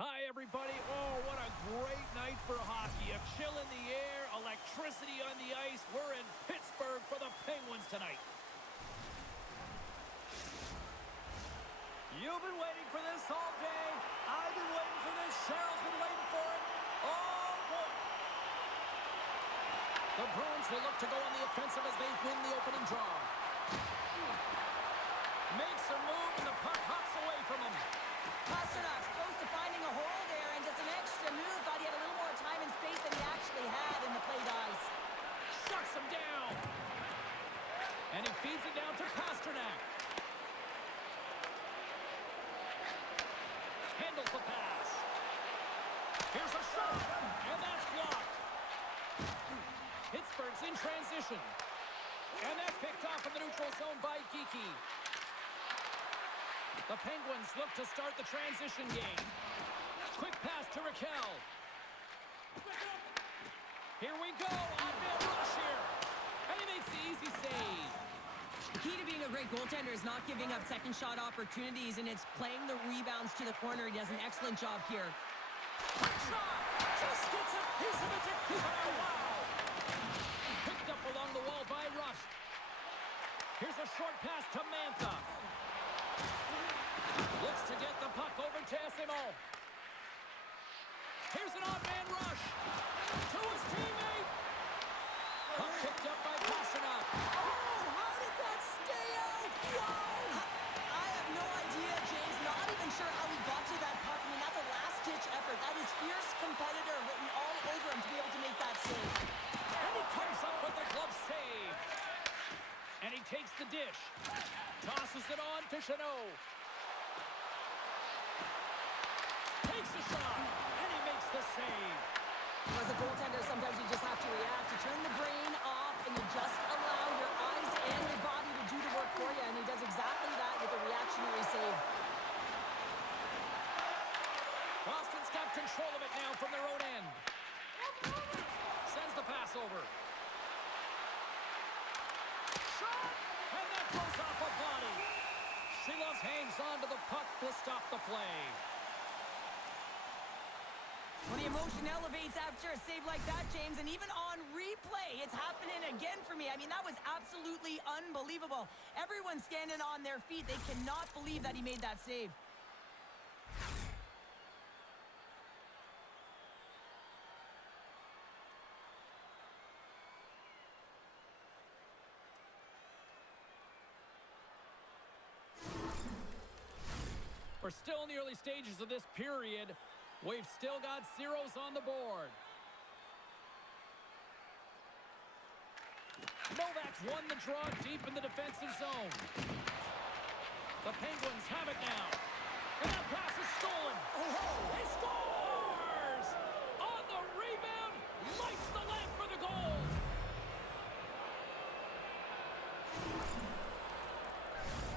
Hi, everybody. Oh, what a great night for hockey. A chill in the air, electricity on the ice. We're in Pittsburgh for the Penguins tonight. You've been waiting for this all day. I've been waiting for this. Cheryl's been waiting for it. Oh, boy. The Bruins will look to go on the offensive as they win the opening draw. Makes a move, and the puck hops away from him. Pasternak's close to finding a hole there and does an extra move. Thought he had a little more time and space than he actually had, and the play dies. Shuts him down. And he feeds it down to Pasternak. Handles the pass. Here's a shot, and that's blocked. Pittsburgh's in transition. And that's picked off in the neutral zone by Geekie. The Penguins look to start the transition game. Quick pass to Raquel. Here we go. On-man rush here. And he makes the easy save. The key to being a great goaltender is not giving up second shot opportunities, and it's playing the rebounds to the corner. He does an excellent job here. Quick shot. Just gets a piece of it to oh, wow. Picked up along the wall by Rust. Here's a short pass to Mantha. Looks to get the puck over to Esimo. Here's an odd-man rush. To his teammate. Puck picked up by Pasternak. Oh, how did that stay out? Wow! I have no idea, James. Not even sure how he got to that puck. I mean, that's a last-ditch effort. That is fierce competitor written all over him to be able to make that save. And he comes up with the glove save. And he takes the dish. Tosses it on to Chanot. Takes a shot, and he makes the save. As a goaltender, sometimes you just have to react. You turn the brain off, and you just allow your eyes and your body to do the work for you, and he does exactly that with a reactionary save. Boston's got control of it now from their own end. Sends the pass over. Shot, and that goes off a body. Silos hangs on to the puck to stop the play. When the emotion elevates after a save like that, James, and even on replay, it's happening again for me. I mean, that was absolutely unbelievable. Everyone's standing on their feet. They cannot believe that he made that save. We're still in the early stages of this period. We've still got zeros on the board. Novak's won the draw deep in the defensive zone. The Penguins have it now. And that pass is stolen. Oh, he scores! On the rebound, lights the lamp for the goal.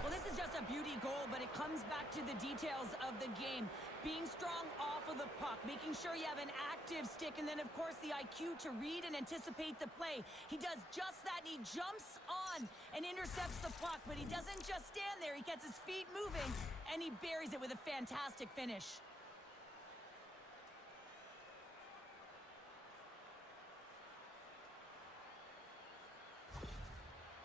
Well, this is just a beauty goal, but it comes back to the details of the game. Being strong off of the puck, making sure you have an active stick, and then, of course, the IQ to read and anticipate the play. He does just that, and he jumps on and intercepts the puck, but he doesn't just stand there. He gets his feet moving, and he buries it with a fantastic finish.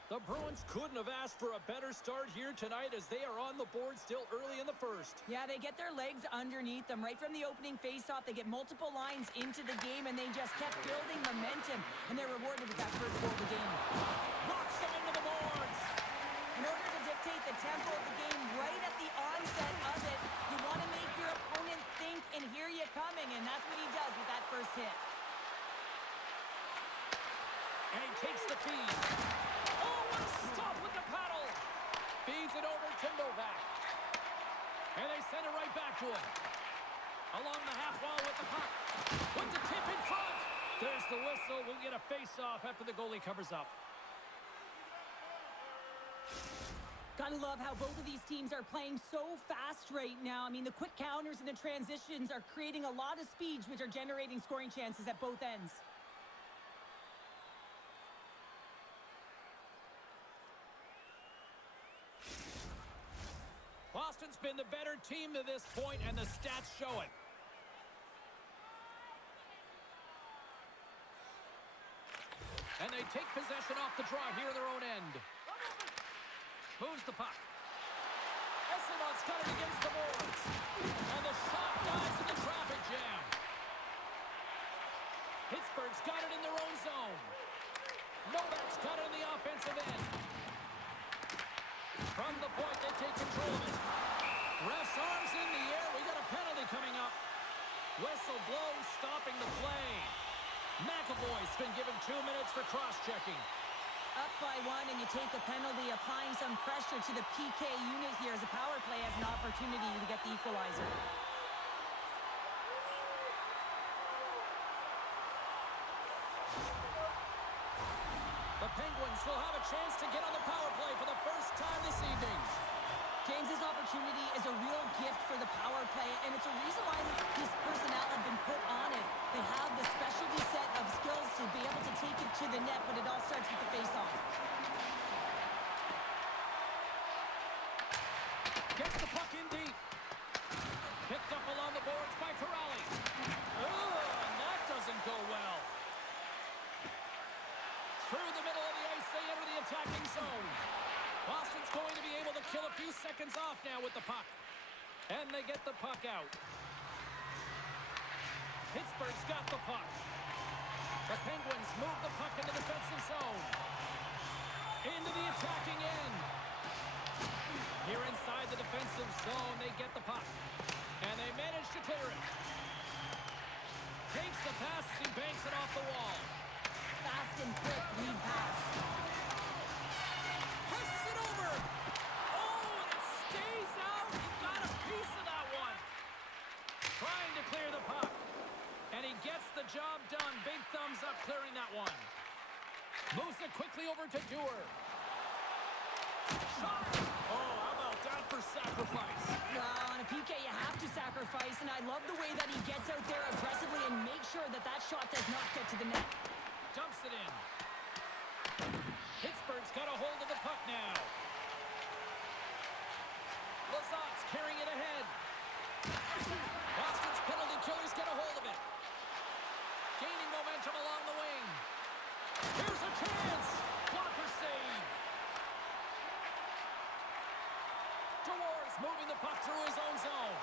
The Bruins couldn't have asked for a better start here tonight as they are on the board still early in the first. Yeah, they get their legs underneath them right from the opening faceoff. They get multiple lines into the game, and they just kept building momentum, and they're rewarded with that first goal of the game. Knocks them into the boards. In order to dictate the tempo of the game right at the onset of it, you want to make your opponent think and hear you coming, and that's what he does with that first hit. And he takes the feed. Oh, what a stop with the paddle. Feeds it over to Novak. And they send it right back to him. Along the half wall with the puck. With the tip in front. There's the whistle. We'll get a face-off after the goalie covers up. Gotta love how both of these teams are playing so fast right now. I mean, the quick counters and the transitions are creating a lot of speeds, which are generating scoring chances at both ends. Boston's been the better team to this point, and the stats show it. take possession off the draw here in their own end. Moves the puck. Essenon's got it against the boards. And the shot dies in the traffic jam. Pittsburgh's got it in their own zone. Novak's got it in the offensive end. From the point, they take control of it. Ref's arms in the air. We got a penalty coming up. Whistle blows, stopping the play. McAvoy's been given 2 minutes for cross-checking. Up by 1 and you take a penalty, applying some pressure to the PK unit here as the power play has an opportunity to get the equalizer. The Penguins will have a chance to get on the power play for the first time this evening. James, this opportunity is a real gift for the power play, and it's a reason why this personnel have been put on it. They have the specialty set of skills to be able to take it to the net, but it all starts with the face-off. Gets the puck in deep. Picked up along the boards by Corrali. And that doesn't go well. Through the middle of the ice, they enter the attacking zone. Boston's going to be able to kill a few seconds off now with the puck. And they get the puck out. Pittsburgh's got the puck. The Penguins move the puck in the defensive zone. Into the attacking end. Here inside the defensive zone, they get the puck. And they manage to clear it. Takes the pass, he banks it off the wall. Fast and quick lead pass. Passes it over. Oh, and it stays out. He got a piece of that one. Trying to clear the puck. And he gets the job done. Big thumbs up clearing that one. Moves it quickly over to Dewar. Shot. Oh, how about that for sacrifice? Well, on a PK, you have to sacrifice, and I love the way that he gets out there aggressively and makes sure that that shot does not get to the net. Dumps it in. Pittsburgh's got a hold of the puck now. Lazat's carrying it ahead. Boston's penalty killers get a hold of it. Gaining momentum along the wing. Here's a chance. Blocker save. Dewar's moving the puck through his own zone.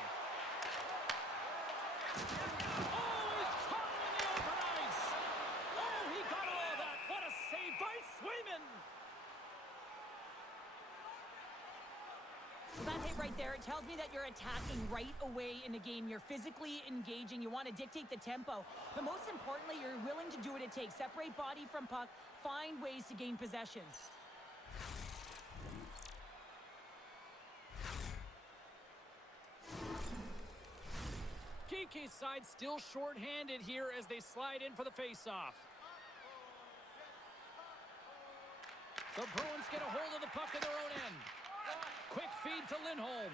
Oh, he caught him in the open ice. Oh, he got all of that. What a save by Swayman. So that hit right there, it tells me that you're attacking right away in the game. You're physically engaging. You want to dictate the tempo. But most importantly, you're willing to do what it takes. Separate body from puck. Find ways to gain possession. Kiki's side still short-handed here as they slide in for the face-off. The Bruins get a hold of the puck in their own end. Quick feed to Lindholm.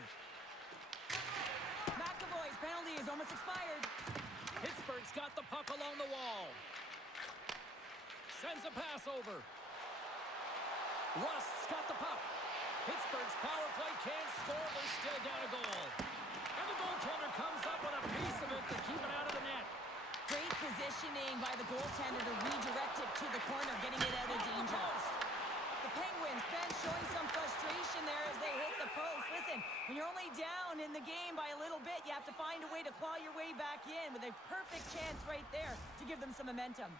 McAvoy's penalty is almost expired. Pittsburgh's got the puck along the wall. Sends a pass over. Rust's got the puck. Pittsburgh's power play can't score. They're still down a goal. And the goaltender comes up with a piece of it to keep it out of the net. Great positioning by the goaltender to redirect it to the corner, getting it out of danger. The Penguins then showing some frustration there as they hit the post. Listen, when you're only down in the game by a little bit, you have to find a way to claw your way back in with a perfect chance right there to give them some momentum.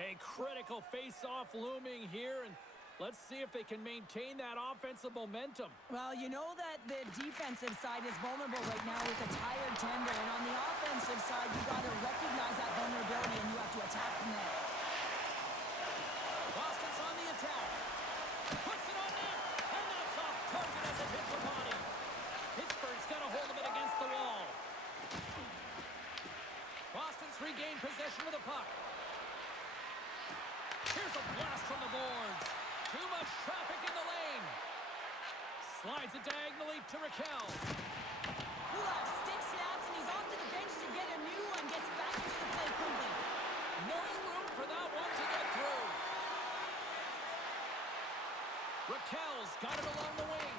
A critical face-off looming here, and let's see if they can maintain that offensive momentum. Well, you know that the defensive side is vulnerable right now with a tired tender, and on the offensive side, you got to recognize that vulnerability and you have to attack from there. Boston's on the attack. Puts it on net, and that's off target as it hits a body. Pittsburgh's got a hold of it against the wall. Boston's regained possession of the puck. Here's a blast from the boards. Too much traffic in the lane. Slides it diagonally to Raquel. Kulak stick snaps, and he's off to the bench to get a new one. Gets back into the play quickly. No room for that one to get through. Raquel's got it along the wing.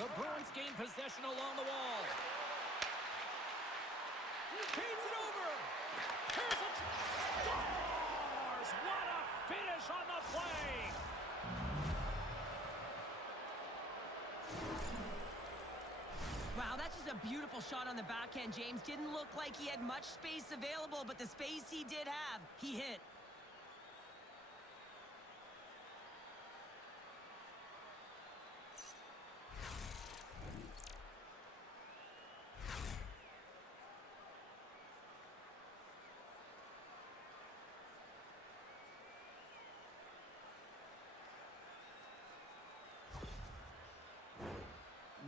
The Bruins gain possession along the wall. Feeds it over. Here's a What a finish on the play! Wow, that's just a beautiful shot on the backhand, James. Didn't look like he had much space available, but the space he did have, he hit.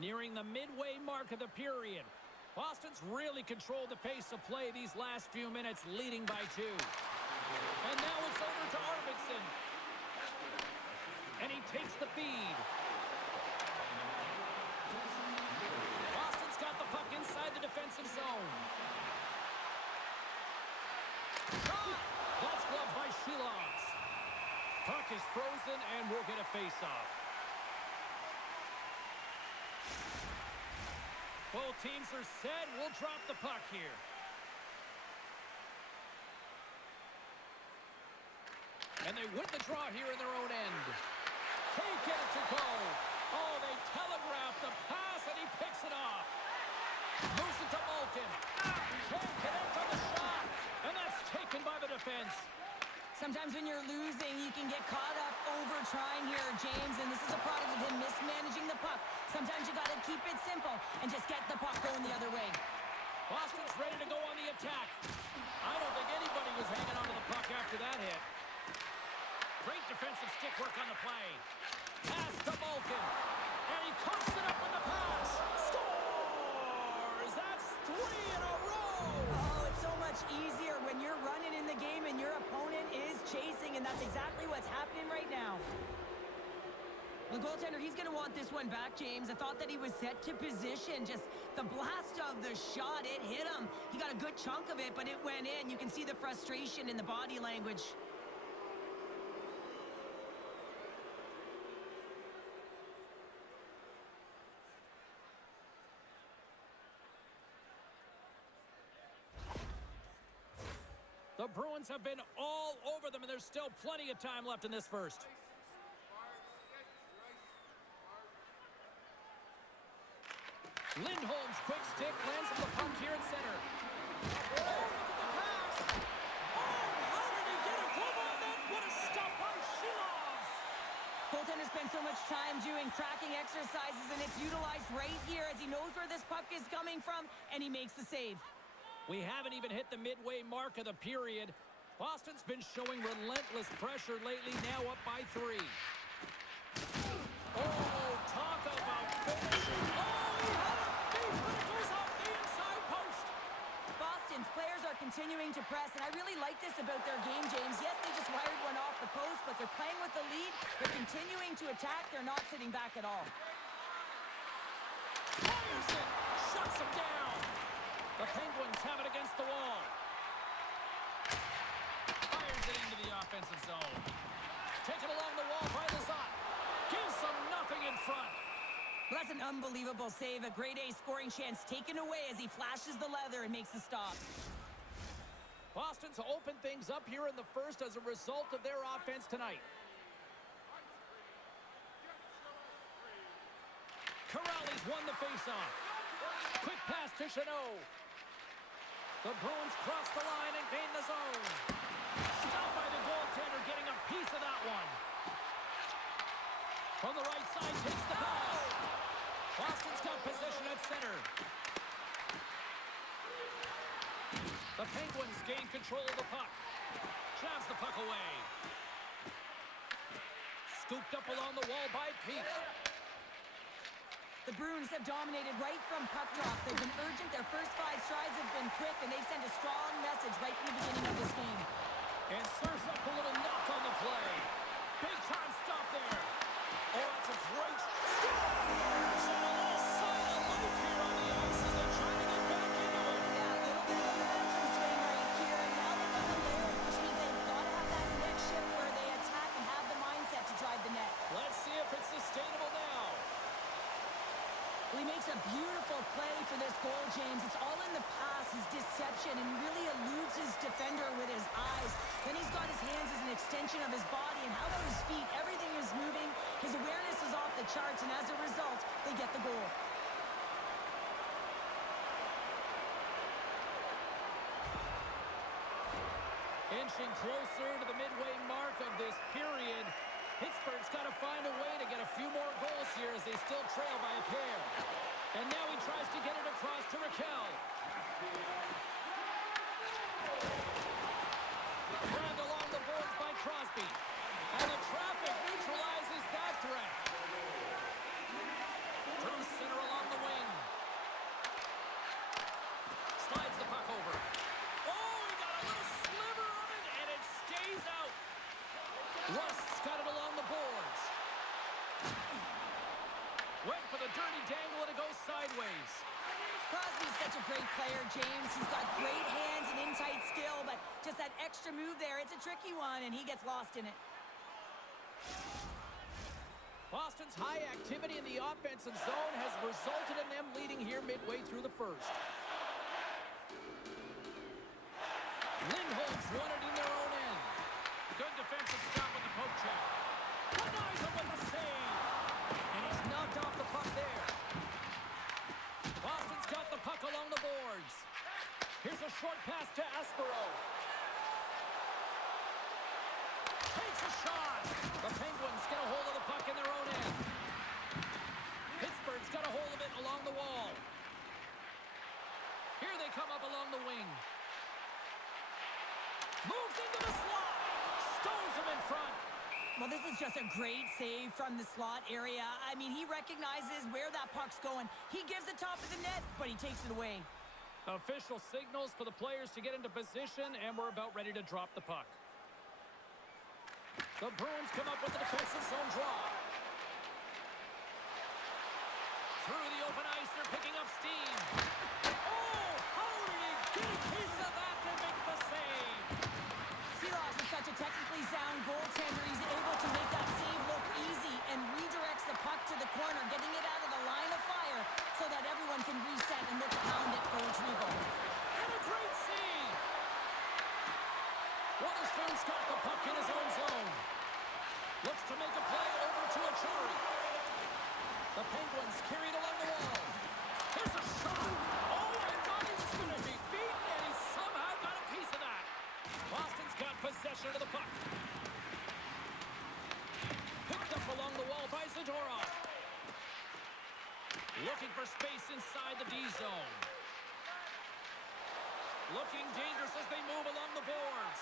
Nearing the midway mark of the period. Boston's really controlled the pace of play these last few minutes, leading by 2. And now it's over to Arvidsson. And he takes the feed. Boston's got the puck inside the defensive zone. Shot! That's gloved by Shilovs. Puck is frozen and we'll get a face-off. Both teams are set. We'll drop the puck here. And they win the draw here in their own end. Can't get it to go. Oh, they telegraph the pass, and he picks it off. Moves it to Malkin. Can't connect on the shot. And that's taken by the defense. Sometimes when you're losing, you can get caught up over trying here, James, and this is a product of him mismanaging the puck. Sometimes you got to keep it simple and just get the puck going the other way. Boston's ready to go on the attack. I don't think anybody was hanging on to the puck after that hit. Great defensive stick work on the play. Pass to Malkin. And he coughs it up with the pass. Scores! That's 3 in a row! Oh, it's so much easier when you're running in the game and your opponent is chasing, and that's exactly what's happening right now. The goaltender, he's going to want this one back, James. I thought that he was set to position. Just the blast of the shot, it hit him. He got a good chunk of it, but it went in. You can see the frustration in the body language. The Bruins have been all over them, and there's still plenty of time left in this first. Lindholm's quick stick lands on the puck here at center. Oh, look at the pass! Oh, how did he get a glove on that? What a stop by Shilovs! Goaltender spends so much time doing tracking exercises, and it's utilized right here as he knows where this puck is coming from, and he makes the save. We haven't even hit the midway mark of the period. Boston's been showing relentless pressure lately, now up by 3. Oh, talk about finishing. Oh, he had a beat, but it goes off the inside post. Boston's players are continuing to press, and I really like this about their game, James. Yes, they just wired one off the post, but they're playing with the lead. They're continuing to attack. They're not sitting back at all. Fires it, shuts him down. The Penguins have it against the wall. Fires it into the offensive zone. Taken along the wall by Lazat. Gives them nothing in front. Well, that's an unbelievable save. A grade A scoring chance taken away as he flashes the leather and makes the stop. Boston's opened things up here in the first as a result of their offense tonight. Corrales won the faceoff. Quick pass to Chanot. The Bruins cross the line and gain the zone. Stopped by the goaltender, getting a piece of that one. From the right side, takes the pass. Boston's got possession at center. The Penguins gain control of the puck. Jabs the puck away. Scooped up along the wall by Pete. The Bruins have dominated right from puck drop. They've been urgent. Their first 5 strides have been quick, and they've sent a strong message right from the beginning of this game. And serves up a little knock on the play. Big time stop there. Oh, that's a great score. So a little sign of life here on the ice as they try to get back into it. Yeah, a little bit of a momentum swing right here, and now they're on the layer, which means they've got to have that next shift where they attack and have the mindset to drive the net. Let's see if it's sustainable now. Well, he makes a beautiful play for this goal, James. It's all in the pass, his deception, and he really eludes reads his defender with his eyes. Then he's got his hands as an extension of his body. And how about his feet? Everything is moving. His awareness is off the charts. And as a result, they get the goal. Inching closer to the midway mark of this period. Pittsburgh's got to find a way to get a few more goals here as they still trail by a pair. And now he tries to get it across to Raquel. Grabbed along the boards by Crosby. And the traffic neutralizes that threat. Through center along the wing. Slides the puck over. Oh, he got a little sliver of it, and it stays out. Rust's got it along the boards. Went for the dirty dangle, and it goes sideways. Crosby's such a great player, James. He's got great hands and in-tight skill, but just that extra move there, it's a tricky one, and he gets lost in it. Boston's high activity in the offensive zone has resulted in them leading here midway through the first. Lindholm's won it in their own end. Good defensive stop with the poke check. Denies him with the save. And he's knocked off the puck there. Boston's got the puck along the boards. Here's a short pass to Aspero. Takes a shot. The Penguins get a hold of the puck in their own end. Pittsburgh's got a hold of it along the wall. Here they come up along the wing. Moves into the slot. Stones him in front. Well, this is just a great save from the slot area. I mean, he recognizes where that puck's going. He gives the top of the net, but he takes it away. Official signals for the players to get into position, and we're about ready to drop the puck. The Bruins come up with the defensive zone draw. Through the open ice, they're picking up steam. Oh, how did he get a piece of that to make the save? Silas is such a technically sound goaltender. He's able to make that save look easy and redirects the puck to the corner, getting it out of the line of fire so that everyone can reset and look to pound it for retrieval. And a great save! Witherspoon's got the puck in his own zone. Looks to make a play over to Achari. The Penguins carried along the wall. Here's a shot! Oh, I thought he was going to be beaten, and he somehow got a piece of that. Boston's got possession of the puck. Picked up along the wall by Zadorov. Looking for space inside the D zone. Looking dangerous as they move along the boards.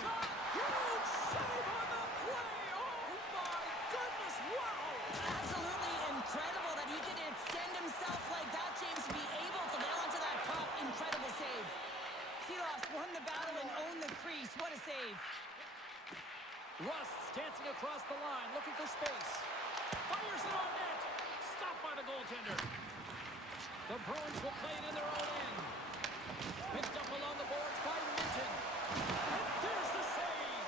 Shot! Huge save on the play! Oh my goodness, wow! Absolutely incredible that he can extend himself like that, James, to be able to get onto that puck. Incredible save. Silas won the battle and owned the crease. What a save. Rust's dancing across the line, looking for space. Fires it on net. Stopped by the goaltender. The Bruins will play it in their own end. Picked up along the boards by Minton. And there's the save.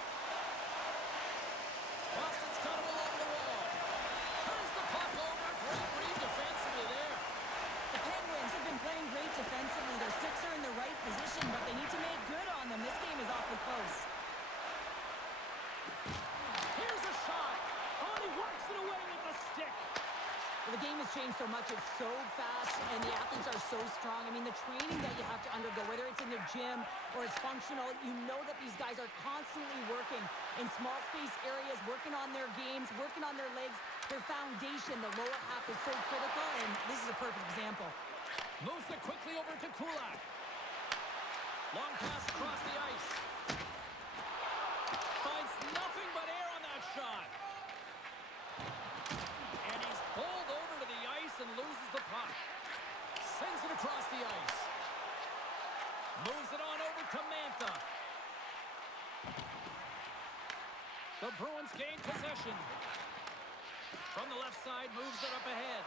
Boston's got it along the wall. Turns the puck over. Great read defensively there. The Penguins have been playing great defensively. Their six are in the right position, but they need to make good on them. This game is awfully close. Here's a shot. Oh, he works it away with the stick. Well, the game has changed so much. It's so fast, and the athletes are so strong. I mean, the training that you have to undergo, whether it's in the gym or it's functional, you know that these guys are constantly working in small space areas, working on their games, working on their legs. Their foundation, the lower half, is so critical, and this is a perfect example. Moves it quickly over to Kulak. Long pass across the ice. Finds nothing but air on that shot. And he's bowled over to the ice and loses the puck. Sends it across the ice. Moves it on over to Mantha. The Bruins gain possession. From the left side, moves it up ahead.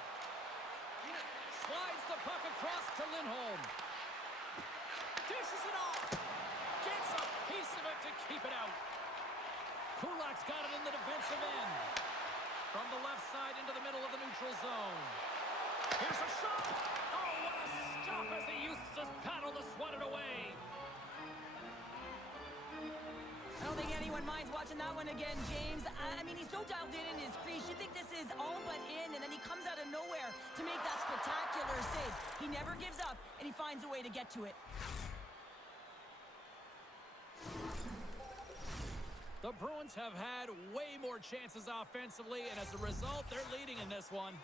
Slides the puck across to Lindholm. Dishes it off. Gets a piece of it to keep it out. Kulak's got it in the defensive end. From the left side into the middle of the neutral zone. Here's a shot. Oh, what a stop as he uses his paddle to swat it away. I don't think anyone minds watching that one again, James. I mean, he's so dialed in his crease. You think this is all but in, and then he comes out of nowhere to make that spectacular save. He never gives up, and he finds a way to get to it. The Bruins have had way more chances offensively, and as a result, they're leading in this one.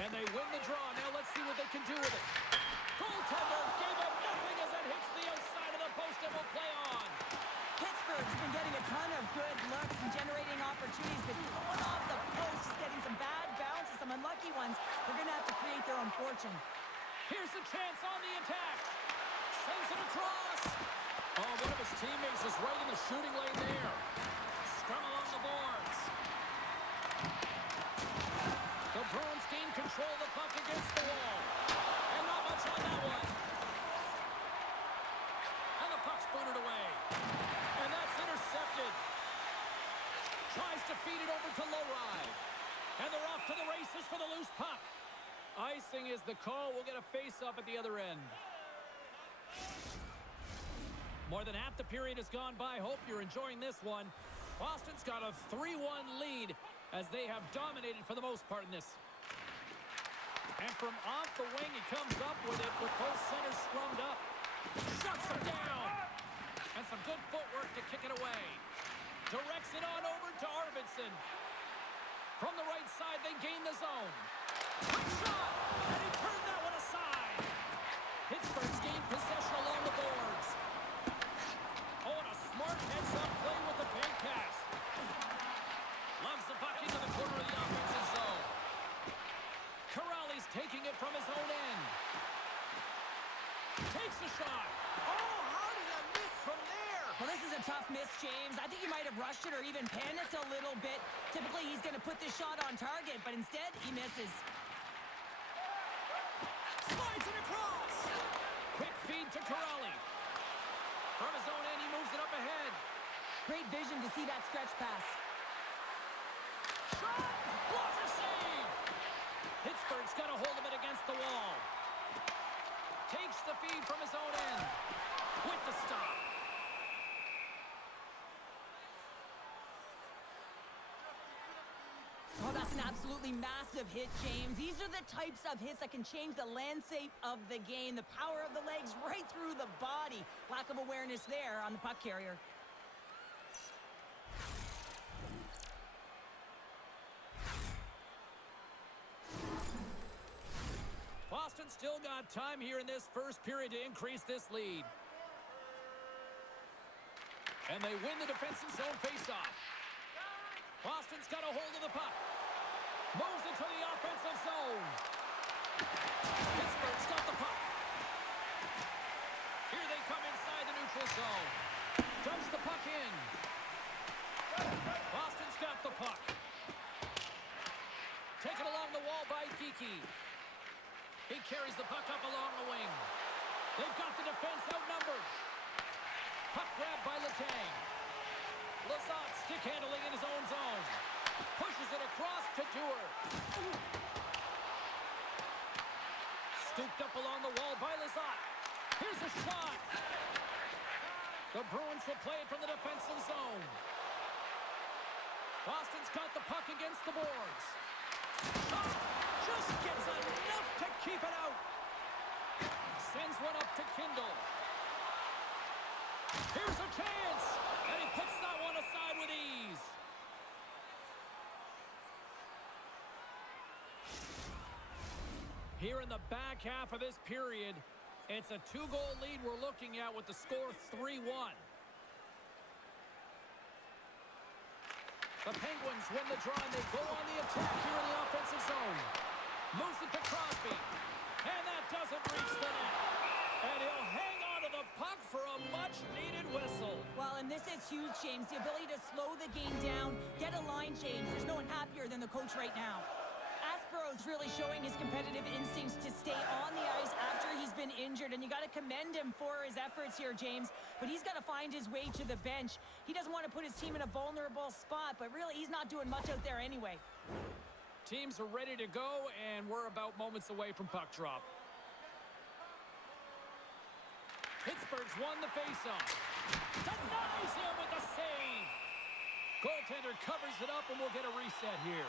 And they win the draw. Now let's see what they can do with it. Goaltender gave him nothing as it hits the outside of the post and will play on. Pittsburgh's been getting a ton of good looks and generating opportunities, but going off the post, just getting some bad bounces, some unlucky ones. They're going to have to create their own fortune. Here's a chance on the attack. Sends it across. Oh, one of his teammates is right in the shooting lane there. Scrum along the boards. The Bruins gain control of the puck against the wall. And not much on that one. And the puck's booted away. And that's intercepted. Tries to feed it over to Lowry. And they're off to the races for the loose puck. Icing is the call. We'll get a face-off at the other end. More than half the period has gone by. Hope you're enjoying this one. Boston's got a 3-1 lead as they have dominated for the most part in this. And from off the wing, he comes up with it with both centers scrummed up. Shuts him down. And some good footwork to kick it away. Directs it on over to Arvidsson. From the right side, they gain the zone. Quick shot! And he turned that one aside. Pittsburgh's gained possession along the boards. Oh, and a smart heads-up play with the bank pass. Loves the puck into the corner of the offensive zone. Corrali's taking it from his own end. Takes a shot. Oh, how did that miss from there? Well, this is a tough miss, James. I think he might have rushed it or even panicked a little bit. Typically, he's going to put this shot on target, but instead, he misses. Slides it across. Quick feed to Corrali. From his own end, he moves it up ahead. Great vision to see that stretch pass. Shot! Blocker save! Pittsburgh's got a hold of it against the wall. Takes the feed from his own end. With the stop. Oh, that's an absolutely massive hit, James. These are the types of hits that can change the landscape of the game. The power of the legs right through the body. Lack of awareness there on the puck carrier. Boston still got time here in this first period to increase this lead. And they win the defensive zone faceoff. Boston's got a hold of the puck. Moves into the offensive zone. Pittsburgh's got the puck. Here they come inside the neutral zone. Dumps the puck in. Boston's got the puck. Taken along the wall by Geekie. He carries the puck up along the wing. They've got the defense outnumbered. Puck grab by Letang. Lizotte stick handling in his own zone. Pushes it across to Dewar. Scooped up along the wall by Lizotte. Here's a shot. The Bruins will play it from the defensive zone. Boston's got the puck against the boards. Shot! Just gets enough to keep it out. Sends one up to Kindle. Here's a chance. And he puts that one aside with ease. Here in the back half of this period, it's a 2-goal lead we're looking at with the score 3-1. The Penguins win the draw and they go on the attack here in the offensive zone. Moves it to Crosby. And that doesn't reach the net. And he'll hang on to the puck for a much-needed whistle. Well, and this is huge, James. The ability to slow the game down, get a line change. There's no one happier than the coach right now. Aspero's really showing his competitive instincts to stay on the ice after he's been injured, and you got to commend him for his efforts here, James. But he's got to find his way to the bench. He doesn't want to put his team in a vulnerable spot, but really he's not doing much out there anyway. Teams are ready to go, and we're about moments away from puck drop. Pittsburgh's won the faceoff. Denies him with the save. Goaltender covers it up, and we'll get a reset here.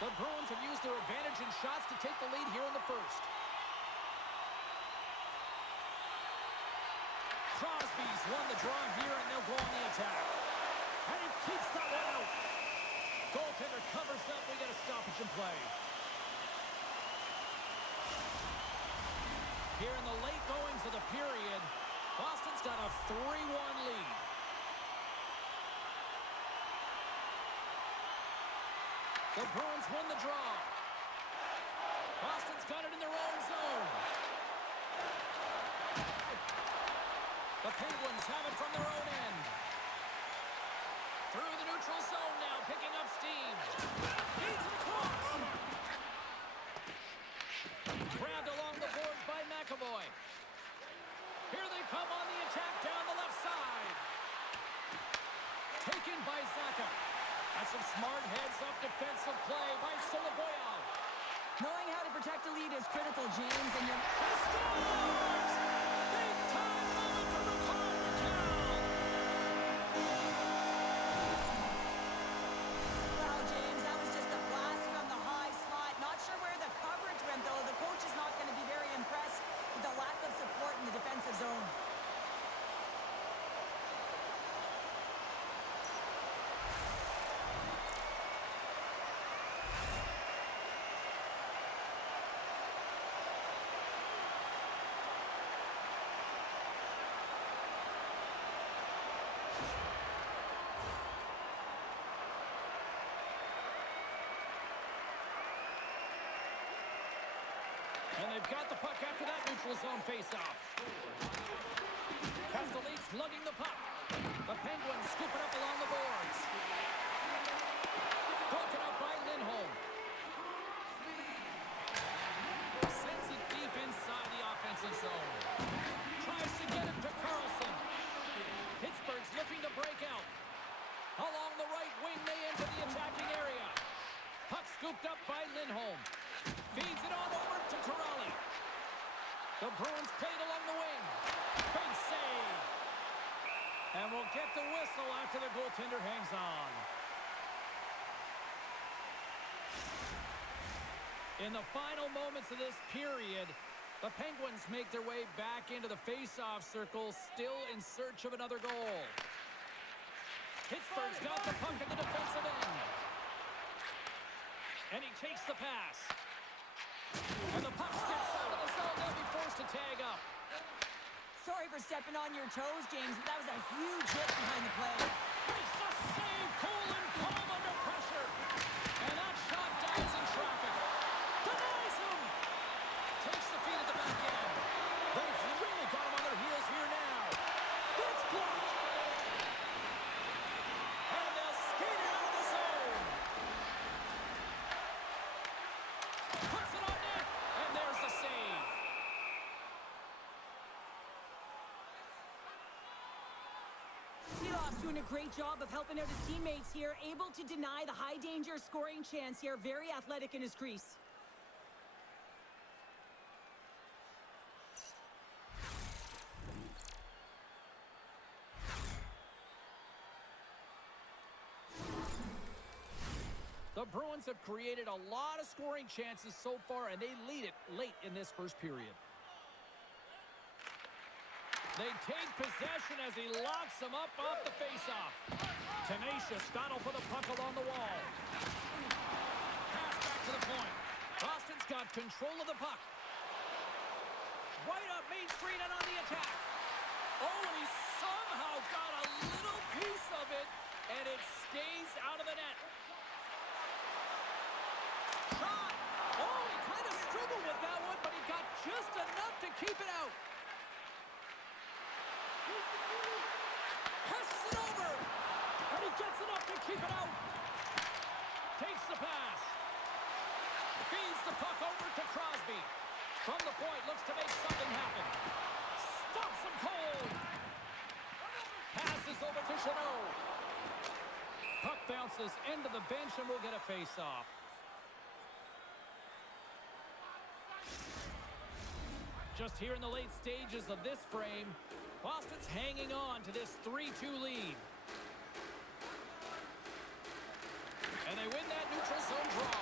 The Bruins have used their advantage in shots to take the lead here in the first. Crosby's won the draw here, and they'll go on the attack. And he keeps that one out. Goaltender covers up. We get a stoppage in play. Here in the late goings of the period, Boston's got a 3-1 lead. The Bruins win the draw. Boston's got it in their own zone. The Penguins have it from their own end. Through the neutral zone now, picking up steam. Beats it across. Grabbed along the boards by McAvoy. Here they come on the attack down the left side. Taken by Zaka. That's some smart heads-up defensive play by Solovoyov. Knowing how to protect a lead is critical, James, and you're... He scores! Big-time moment for the Cardinals! Well, James, that was just a blast from the high slot. Not sure where the coverage went, though. The coach is not going to be very impressed with the lack of support in the defensive zone. And they've got the puck after that neutral zone faceoff. Castelli's lugging the puck. The Penguins scoop it up along the boards. Broken up by Lindholm. Sends it deep inside the offensive zone. Tries to get it to Carlson. Pittsburgh's looking to break out. Along the right wing, they enter the attacking area. Puck scooped up by Lindholm. Feeds it on over to Corrali. The Bruins played along the wing. Big save. And we'll get the whistle after the goaltender hangs on. In the final moments of this period, the Penguins make their way back into the face-off circle, still in search of another goal. Pittsburgh's got the puck in the defensive end. And he takes the pass. And the puck skips out of the zone. They'll be forced to tag up. Sorry for stepping on your toes, James, but that was a huge hit behind the play. Makes the save. Colin calm under pressure. And that shot dies in traffic. Denies him. Takes the feed at the back end. They've really got him on their heels here now. That's blocked. And they'll skate it out of the zone. Puts it on net. And there's the save. Seeloff's doing a great job of helping out his teammates here, able to deny the high-danger scoring chance here. Very athletic in his crease. The Bruins have created a lot of scoring chances so far, and they lead it late in this first period. They take possession as he locks them up off the faceoff. Tenacious battle for the puck along the wall. Pass back to the point. Boston's got control of the puck. Right up Main Street and on the attack. Oh, and he somehow got a little piece of it, and it stays out of the net. Shot. Oh, he kind of struggled with that one, but he got just enough to keep it out. Passes it over. And he gets enough to keep it out. Takes the pass. Feeds the puck over to Crosby. From the point, looks to make something happen. Stops him cold. Passes over to Chanot. Puck bounces into the bench, and we'll get a face-off. Just here in the late stages of this frame, Boston's hanging on to this 3-2 lead. And they win that neutral zone draw.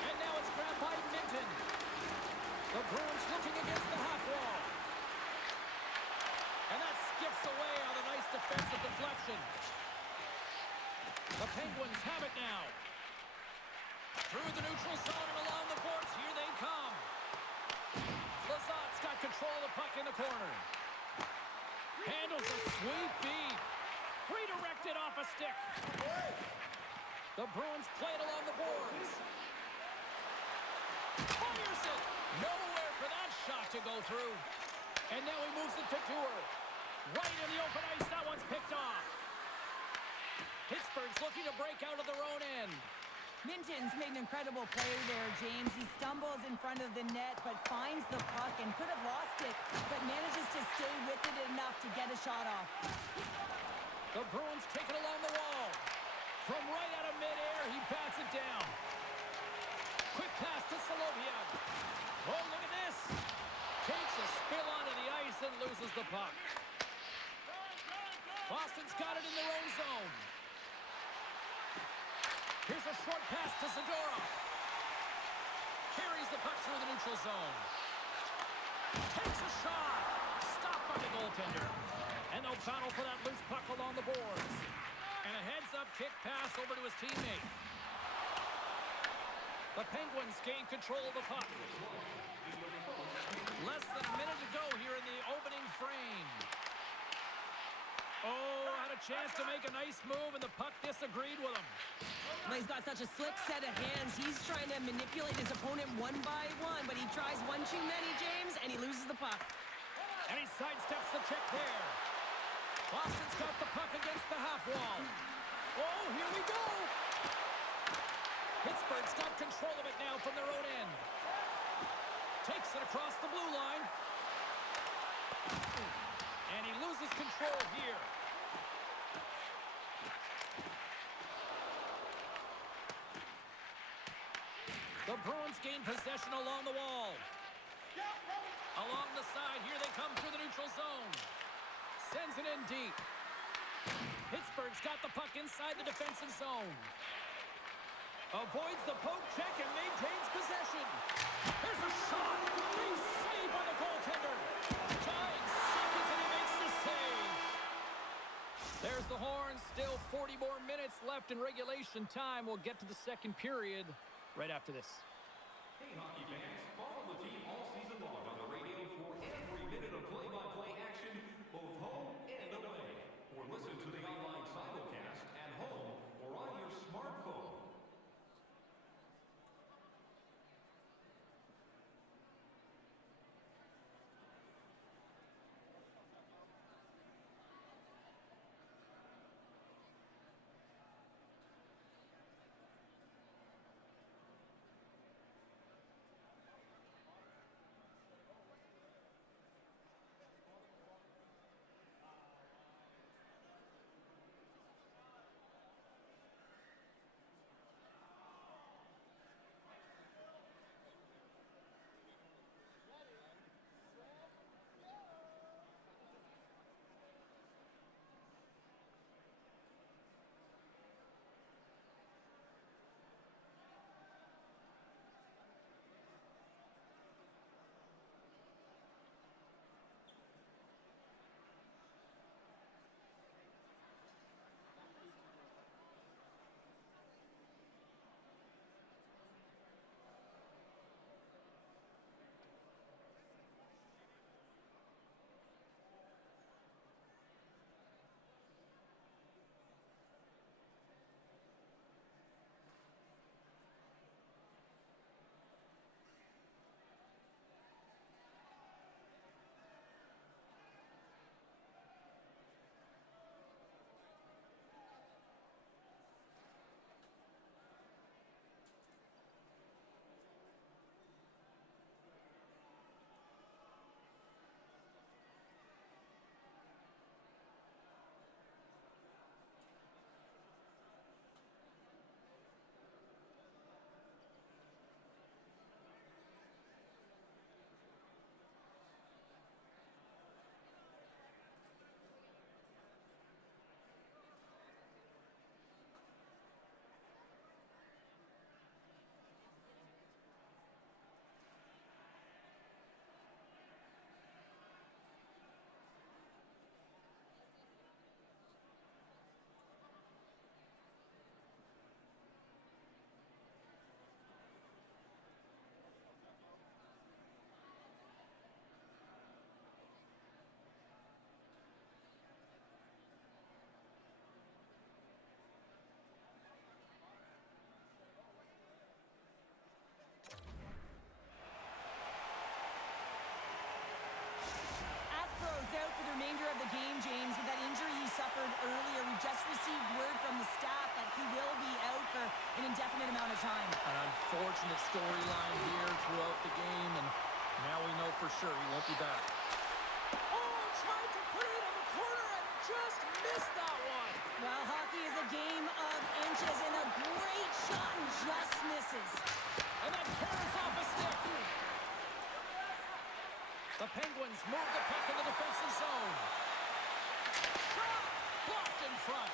And now it's grabbed by Minton. The Bruins looking against the half wall. And that skips away on a nice defensive deflection. The Penguins have it now. Through the neutral zone and along the boards, here they come. Lazat's got control of the puck in the corner. Handles a sweet feed. Redirected off a stick. The Bruins play it along the boards. Fires it. Nowhere for that shot to go through. And now he moves it to Tour. Right in the open ice. That one's picked off. Pittsburgh's looking to break out of their own end. Minton's made an incredible play there, James. He stumbles in front of the net, but finds the puck and could have lost it, but manages to stay with it enough to get a shot off. The Bruins take it along the wall. From right out of midair, he bats it down. Quick pass to Solovyov. Oh, look at this. Takes a spill onto the ice and loses the puck. Boston's got it in their own zone. Here's a short pass to Zadorov. Carries the puck through the neutral zone. Takes a shot. Stopped by the goaltender. And they'll battle for that loose puck along the boards. And a heads-up kick pass over to his teammate. The Penguins gain control of the puck. Less than a minute to go here in the opening frame. Oh, had a chance to make a nice move, and the puck disagreed with him. Well, he's got such a slick set of hands. He's trying to manipulate his opponent one by one, but he tries one too many, James, and he loses the puck. And he sidesteps the check there. Boston's got the puck against the half wall. Oh, here we go. Pittsburgh's got control of it now from their own end. Takes it across the blue line. And he loses control here. The Bruins gain possession along the wall. Along the side, here they come through the neutral zone. Sends it in deep. Pittsburgh's got the puck inside the defensive zone. Avoids the poke check and maintains possession. There's a shot. Big save by the goaltender. Tying seconds and he makes the save. There's the horn. Still 40 more minutes left in regulation time. We'll get to the second period right after this. Hey, hockey fans. Follow the team all season long on the radio for every minute of play-by-play action, both home and away. Or listen to the online simulcast at home or on your smartphone. injured earlier. We just received word from the staff that he will be out for an indefinite amount of time. An unfortunate storyline here throughout the game, and now we know for sure he won't be back. Oh, tried to put it in the corner and just missed that one. Well, hockey is a game of inches, and a great shot just misses. And then carries off a stick. The Penguins move the puck in the defensive zone. Shot! Blocked in front.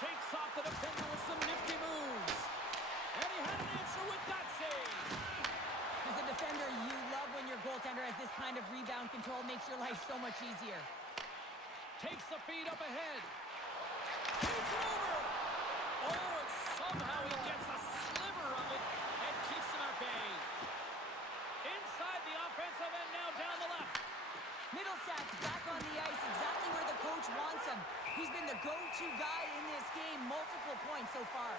Shakes off the defender with some nifty moves. And he had an answer with that save. As a defender, you love when your goaltender has this kind of rebound control. Makes your life so much easier. Takes the feed up ahead. Takes it over. Oh, and somehow he gets a sliver of it and keeps him at bay. Inside the offensive end now down the left. Middlesat's back on the ice, exactly where the coach wants him. He's been the go-to guy in this game, multiple points so far.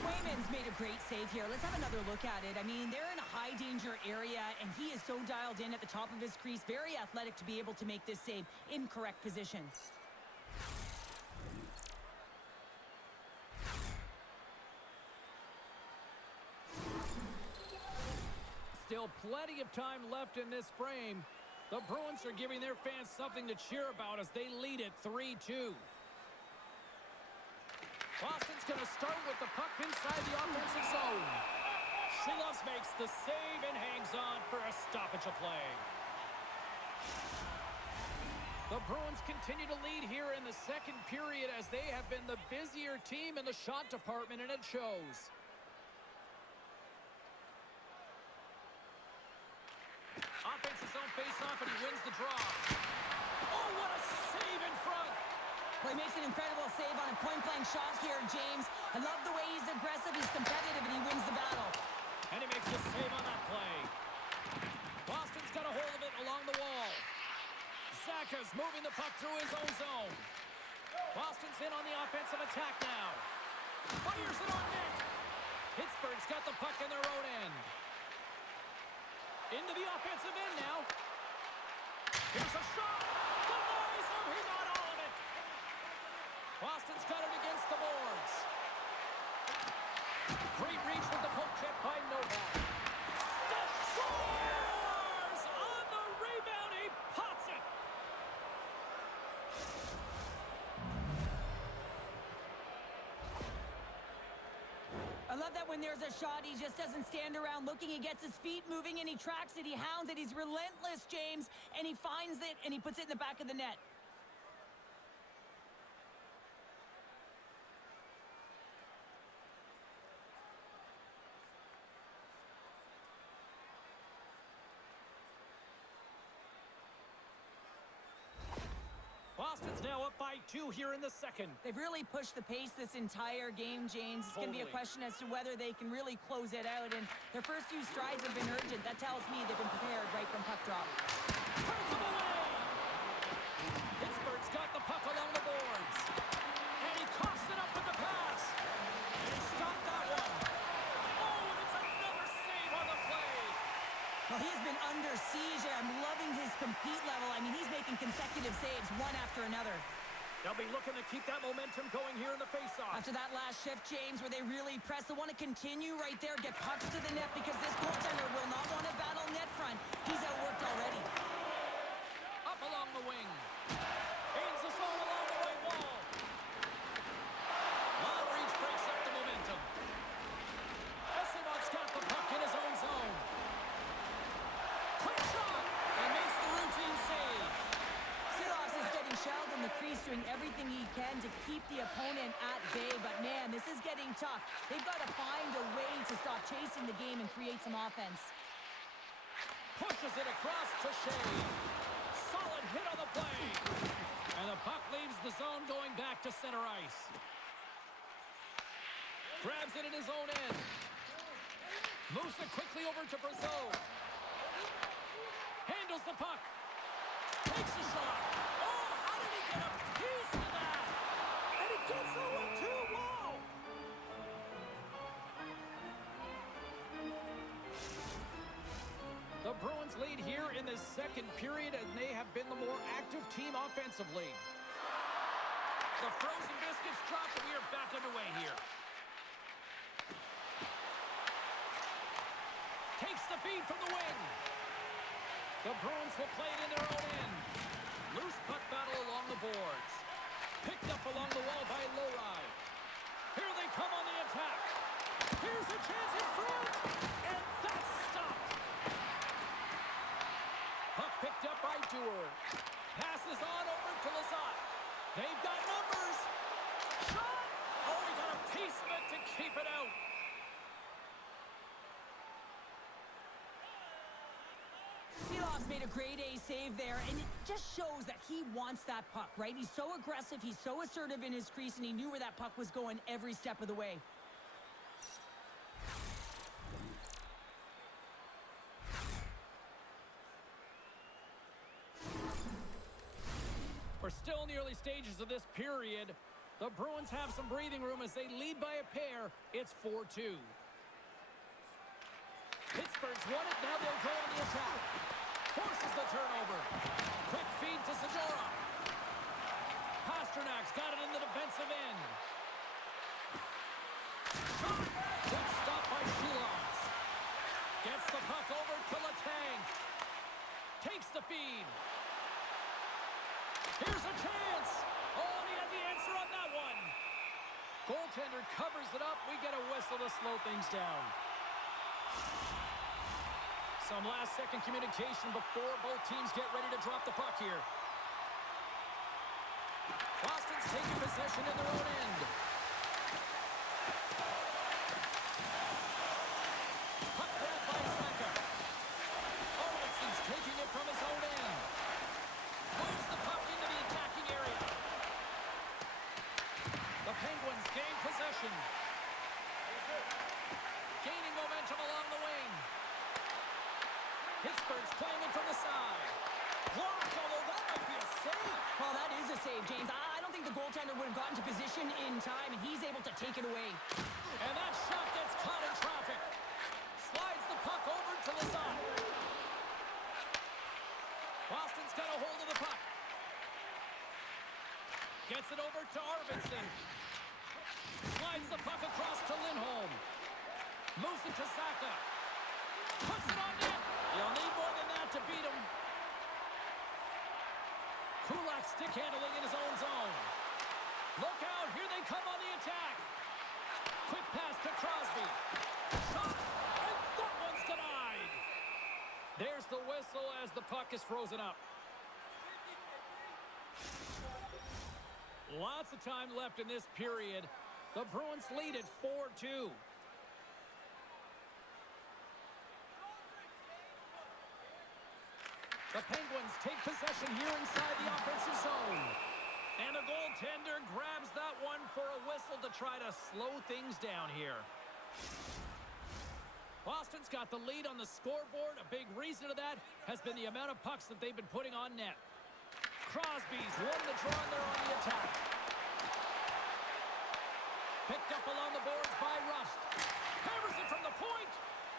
Swayman's made a great save here. Let's have another look at it. I mean, they're in a high-danger area, and he is so dialed in at the top of his crease. Very athletic to be able to make this save in correct position. Still plenty of time left in this frame. The Bruins are giving their fans something to cheer about as they lead it 3-2. Boston's going to start with the puck inside the offensive zone. Shilovs makes the save and hangs on for a stoppage of play. The Bruins continue to lead here in the second period as they have been the busier team in the shot department, and it shows. Offensive zone face-off, and he wins the draw. Oh, what a save in front! Well, he makes an incredible save on a point-blank shot here, James. I love the way he's aggressive, he's competitive, and he wins the battle. And he makes the save on that play. Boston's got a hold of it along the wall. Zacha's moving the puck through his own zone. Boston's in on the offensive attack now. Fires it on net. Pittsburgh's got the puck in their own end. Into the offensive end now. Here's a shot. Denies him. He got all of it. Boston's got it against the boards. Great reach with the poke check by Novak. Step scores! On the rebound, he pots it. I love that when there's a shot, he just doesn't stand around looking. He gets his feet moving, and he tracks it. He hounds it. He's relentless, James, and he finds it, and he puts it in the back of the net. Boston's now up by 2 here in the second. They've really pushed the pace this entire game, James. It's going to be a question as to whether they can really close it out, and their first few strides have been urgent. That tells me they've been prepared right from puck drop. Turns him away! Pittsburgh's got the puck along the boards. And he coughs it up with the pass. And he stopped that one. Oh, and it's another save on the play. Well, he has been under siege, and I'm loving his compete level. I mean, he's making consecutive saves, one after another. They'll be looking to keep that momentum going here in the faceoff. After that last shift, James, where they really press, they want to continue right there, get pucks to the net, because this goaltender will not want to battle net front. He's outworked already. Up along the wing. Gains the zone along the right wall. Long reach breaks up the momentum. Esimov's got the puck in his own zone. Quick shot! And makes the routine save. Silovs is getting shelled in the crease, doing everything he can to keep the opponent at bay. But, man, this is getting tough. They've got to find a way to stop chasing the game and create some offense. Pushes it across to Shea. Solid hit on the play. And the puck leaves the zone going back to center ice. Grabs it in his own end. Moves it quickly over to Brazil. Handles the puck. Takes a shot. Oh, how did he get a piece of that? And he gets the one too. Wow! The Bruins lead here in the this second period, and they have been the more active team offensively. The frozen biscuits dropped, and we are back underway here. Takes the feed from the wing. The Bruins will play it in their own end. Loose puck battle along the boards. Picked up along the wall by Lowry. Here they come on the attack. Here's a chance in front. And that's stopped. Puck picked up by Dewar. Passes on over to Lazat. They've got numbers. Shot. Oh, he got a piece of it to keep it out. Seeloff's made a grade A save there, and it just shows that he wants that puck, right? He's so aggressive, he's so assertive in his crease, and he knew where that puck was going every step of the way. We're still in the early stages of this period. The Bruins have some breathing room as they lead by a pair. It's 4-2. Pittsburgh's won it. Now they'll go on the attack. Forces the turnover. Quick feed to Zadorov. Pasternak's got it in the defensive end. Shot. Good stop by Sheeloff. Gets the puck over to Letang. Takes the feed. Here's a chance. Oh, he had the answer on that one. Goaltender covers it up. We get a whistle to slow things down. Some last-second communication before both teams get ready to drop the puck here. Boston's taking possession in their own end. Puck grab by Saka. Olsson's taking it from his own end. Moves the puck into the attacking area. The Penguins gain possession. Gaining momentum along the wing. Pittsburgh's playing it from the side. Blocked, although that might be a save. Well, that is a save, James. I don't think the goaltender would have gotten to position in time, and he's able to take it away. And that shot gets caught in traffic. Slides the puck over to Lazat. Boston's got a hold of the puck. Gets it over to Arvidsson. Slides the puck across to Lindholm. Moves it to Saka. Puts it on net. You'll need more than that to beat him. Kulak stick handling in his own zone. Look out. Here they come on the attack. Quick pass to Crosby. Shot. And that one's denied. There's the whistle as the puck is frozen up. Lots of time left in this period. The Bruins lead at 4-2. The Penguins take possession here inside the offensive zone. And the goaltender grabs that one for a whistle to try to slow things down here. Boston's got the lead on the scoreboard. A big reason of that has been the amount of pucks that they've been putting on net. Crosby's won the draw and they're on the attack. Picked up along the boards by Rust. Hammers it from the point.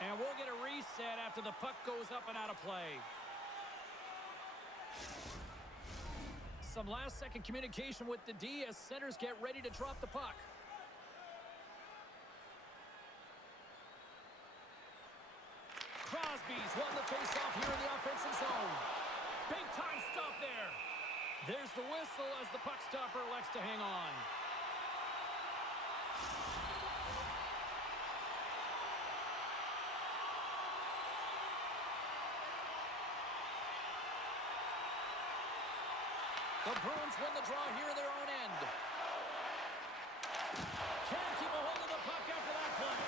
And we'll get a reset after the puck goes up and out of play. Some last-second communication with the D as centers get ready to drop the puck. Crosby's won the face-off here in the offensive zone. Big-time stop there. There's the whistle as the puck stopper elects to hang on. The Bruins win the draw here in their own end. Can't keep a hold of the puck after that play.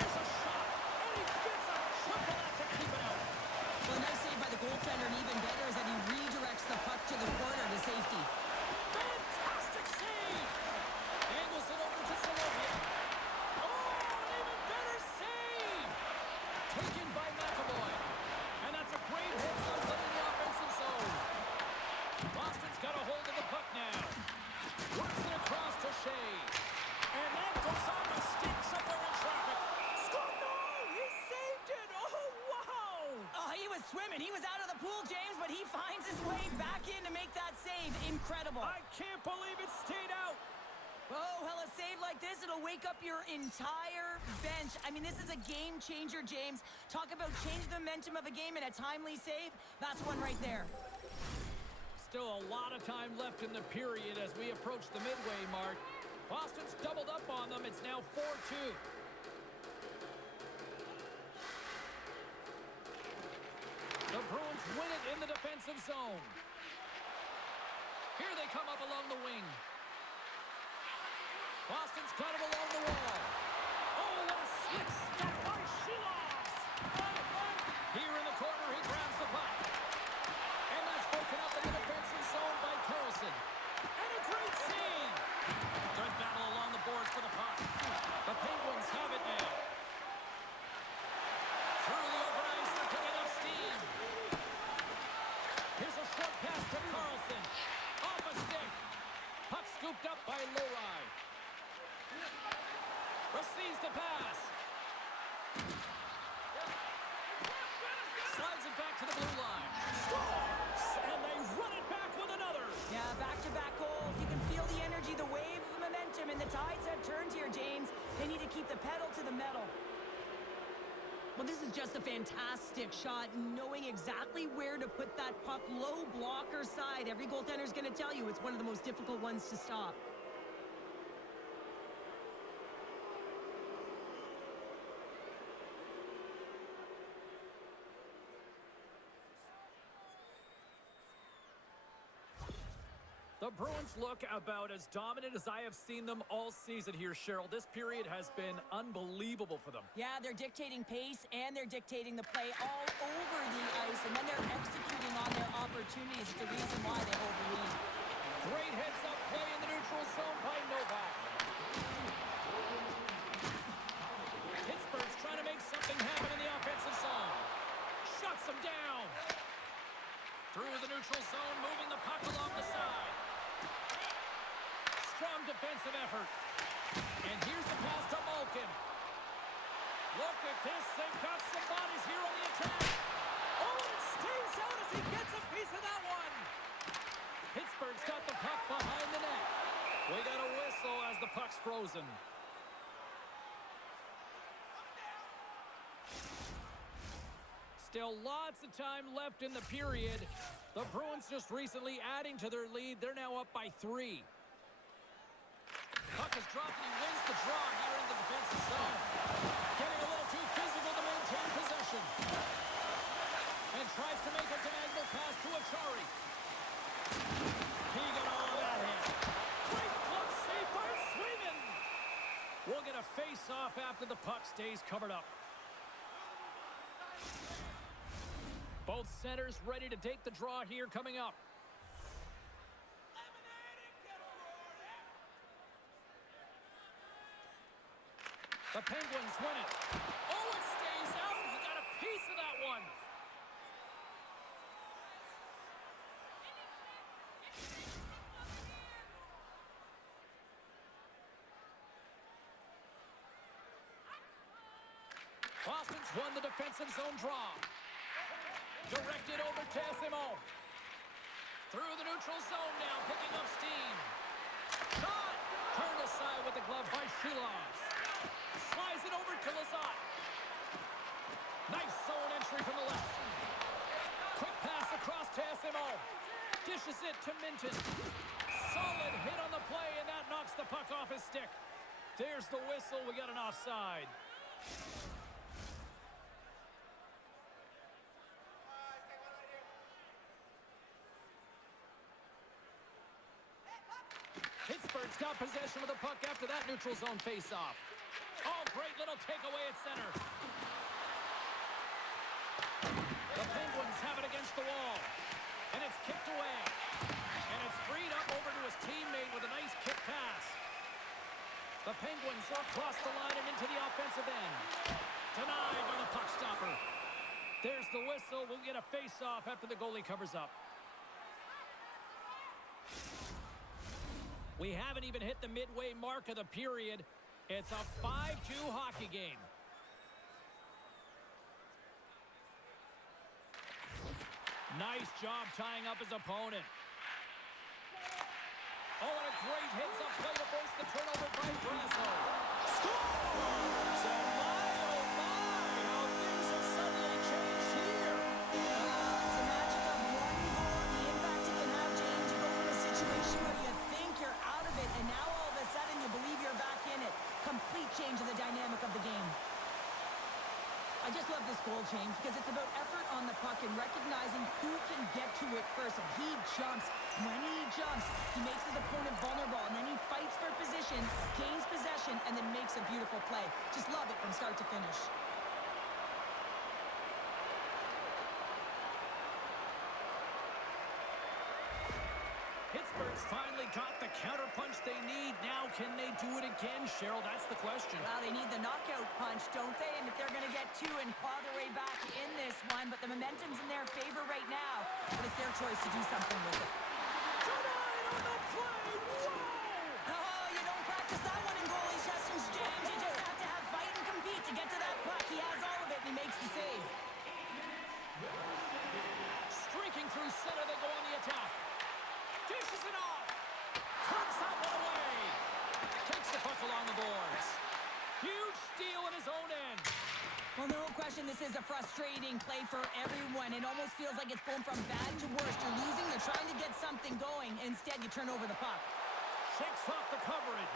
Here's a shot, and he gets a chunk of that to keep it out. Well, a nice save by the goaltender, and even better is that he redirects the puck to the corner to safety. Fantastic save! Angles it over to Solovyov. Oh, an even better save! Taken by McAvoy. And that's a great hit something in the offensive zone. Boston's got a hold of the puck now. Works it across to Shea. And that goes on the stick somewhere in traffic. Score! swimming. He was out of the pool, James, but he finds his way back in to make that save. Incredible. I can't believe it stayed out. Oh, hell, a save like this, it'll wake up your entire bench. I mean, this is a game changer, James. Talk about change the momentum of a game in a timely save. That's one right there. Still a lot of time left in the period as we approach the midway mark. Boston's doubled up on them. It's now 4-2. The Bruins win it in the defensive zone. Here they come up along the wing. Boston's got it along the wall. Oh, what a slick step by Shilovs. Here in the corner, he grabs the puck. And that's broken up in the defensive zone by Carlson. And a great save. Good battle along the boards for the puck. The Penguins have it now. Through the open ice, they're picking up steam. Here's a short pass to Carlson. Off a stick. Puck scooped up by Lowry. Receives the pass. Slides it back to the blue line. Scores! And they run it back with another. Yeah, back-to-back goals. You can feel the energy, the wave of momentum, and the tides have turned here, James. They need to keep the pedal to the metal. Well, this is just a fantastic shot, knowing exactly where to put that puck, low blocker side. Every goaltender's going to tell you it's one of the most difficult ones to stop. The Bruins look about as dominant as I have seen them all season here, Cheryl. This period has been unbelievable for them. Yeah, they're dictating pace, and they're dictating the play all over the ice, and then they're executing on their opportunities. It's the reason why they hold the lead. Great heads-up play in the neutral zone by Novak. Pittsburgh's trying to make something happen in the offensive zone. Shuts them down. Through the neutral zone, moving the puck along the side. Strong defensive effort. And here's the pass to Malkin. Look at this. They've got some bodies here on the attack. Oh, it stays out as he gets a piece of that one. Pittsburgh's got the puck behind the net. We got a whistle as the puck's frozen. Still lots of time left in the period. The Bruins just recently adding to their lead. They're now up by 3. Puck is dropped and he wins the draw here in the defensive zone. Getting a little too physical to maintain possession. And tries to make a diagonal pass to Achari. He got all of that in. Great glove save by Swayman. We'll get a face-off after the puck stays covered up. Both centers ready to take the draw here coming up. The Penguins win it. Oh, it stays out. He got a piece of that one. Boston's won the defensive zone draw. Directed over to SMO. Through the neutral zone now, picking up steam. Shot! Turned aside with the glove by Shilovs. Slides it over to Lazat. Nice zone entry from the left. Quick pass across to SMO. Dishes it to Minton. Solid hit on the play, and that knocks the puck off his stick. There's the whistle. We got an offside. Pittsburgh's got possession of the puck after that neutral zone face-off. Oh, great little takeaway at center. The Penguins have it against the wall. And it's kicked away. And it's freed up over to his teammate with a nice kick pass. The Penguins are across the line and into the offensive end. Denied by the puck stopper. There's the whistle. We'll get a face-off after the goalie covers up. We haven't even hit the midway mark of the period. It's a 5-2 hockey game. Nice job tying up his opponent. Oh, and a great hits-up play to force the turnover by Brasso. Scores! And my, oh my, how things have suddenly changed here. It's the magic of one goal and the impact it can have, James. You go from a situation where you think you're out of it, and now all of a sudden you believe you're back in it. Complete change of the dynamic of the game. I just love this goal, James, because it's about effort on the puck and recognizing who can get to it first. And he jumps. When he jumps, he makes his opponent vulnerable, and then he fights for position, gains possession, and then makes a beautiful play. Just love it from start to finish. Pittsburgh's finally got the counterpunch they need. Now, can they do it again, Cheryl? That's the question. Well, they need the knockout punch, don't they? And if they're going to get two and claw their way back in this one, but the momentum's in their favor right now. But it's their choice to do something with it. Tonight on the play! Whoa! Oh, you don't practice that one in goalie sessions, James. You just have to have fight and compete to get to that puck. He has all of it, and he makes the save. Streaking through center, they go on the attack. Dishes it off. Turns that one away. Takes the puck along the boards. Huge steal in his own end. Well, no question, this is a frustrating play for everyone. It almost feels like it's going from bad to worse. You're losing, you're trying to get something going. Instead, you turn over the puck. Shakes off the coverage.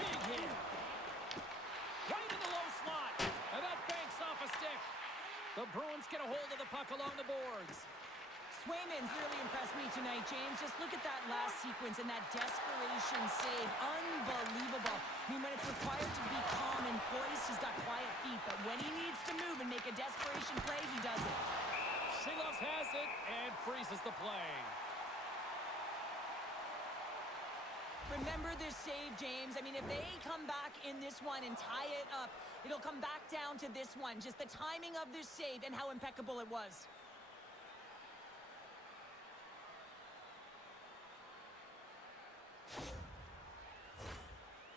Big hit. Right in the low slot. And that banks off a stick. The Bruins get a hold of the puck along the boards. Swayman's really impressed me tonight, James. Just look at that last sequence and that desperation save. Unbelievable. I mean, when it's required to be calm and poised, he's got quiet feet. But when he needs to move and make a desperation play, he does it. Shilov has it and freezes the play. Remember this save, James. I mean, if they come back in this one and tie it up, it'll come back down to this one. Just the timing of this save and how impeccable it was.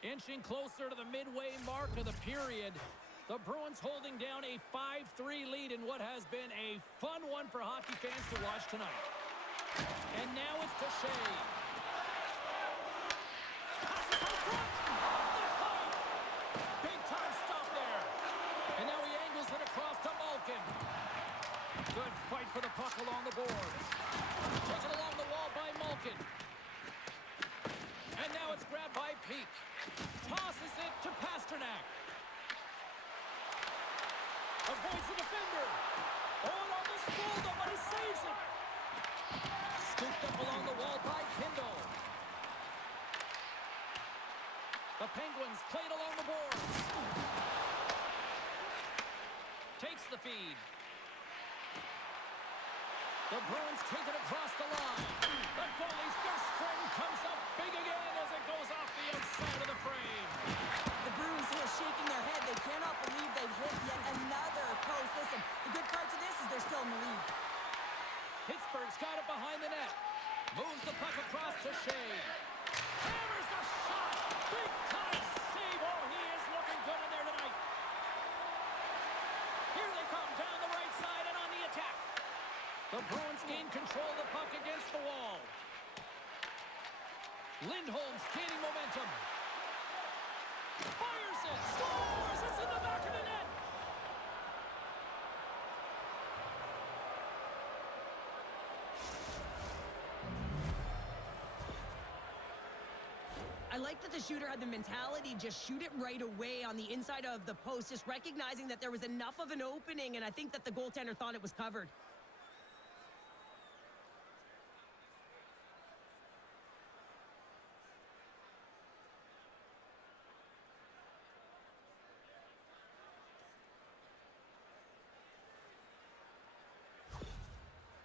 Inching closer to the midway mark of the period. The Bruins holding down a 5-3 lead in what has been a fun one for hockey fans to watch tonight. And now it's Boucher. Passes out front. Off the pipe. Big time stop there. And now he angles it across to Malkin. Good fight for the puck along the boards. Taken along the wall by Malkin. And now it's grabbed by Peak. Tosses it to Pasternak. Avoids the defender. Oh, and almost fooled him, but he saves it. Scooped up along the wall by Kindle. The Penguins played along the boards. Takes the feed. The Bruins take it across the line. The goalie's best friend comes up big again as it goes off the outside of the frame. The Bruins here shaking their head. They cannot believe they've hit yet another post. Listen, the good part to this is they're still in the lead. Pittsburgh's got it behind the net. Moves the puck across to Shea. Hammers the shot. Big time save. Oh, he is looking good in there tonight. Here they come down the right side and on the attack. The Bruins gain control of the puck against the wall. Lindholm's gaining momentum. Fires it. Scores. It's in the back of the net. I like that the shooter had the mentality, just shoot it right away on the inside of the post, just recognizing that there was enough of an opening, and I think that the goaltender thought it was covered.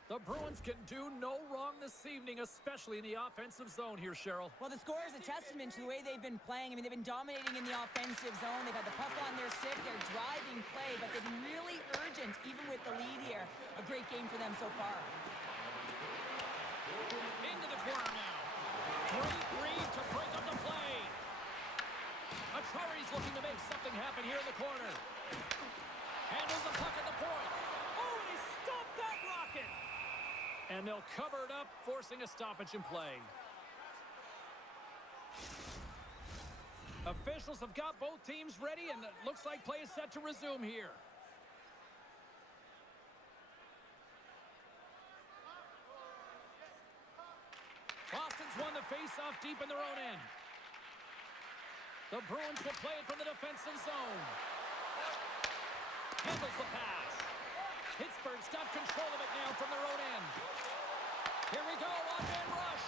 The Bruins can do no wrong this evening, especially in the offensive zone here, Cheryl. Well, the score is a testament to the way they've been playing. I mean, they've been dominating in the offensive zone. They've had the puck on their stick. They're driving play, but they've been really urgent, even with the lead here. A great game for them so far. Into the corner now. Great read to break up the play. Achari's looking to make something happen here in the corner. Handles the puck at the point. Oh, and he stopped that rocket. And they'll cover it up, forcing a stoppage in play. Officials have got both teams ready, and it looks like play is set to resume here. Boston's won the face-off deep in their own end. The Bruins will play it from the defensive zone. Handles the pass. Pittsburgh's got control of it now from their own end. Here we go, one-man rush.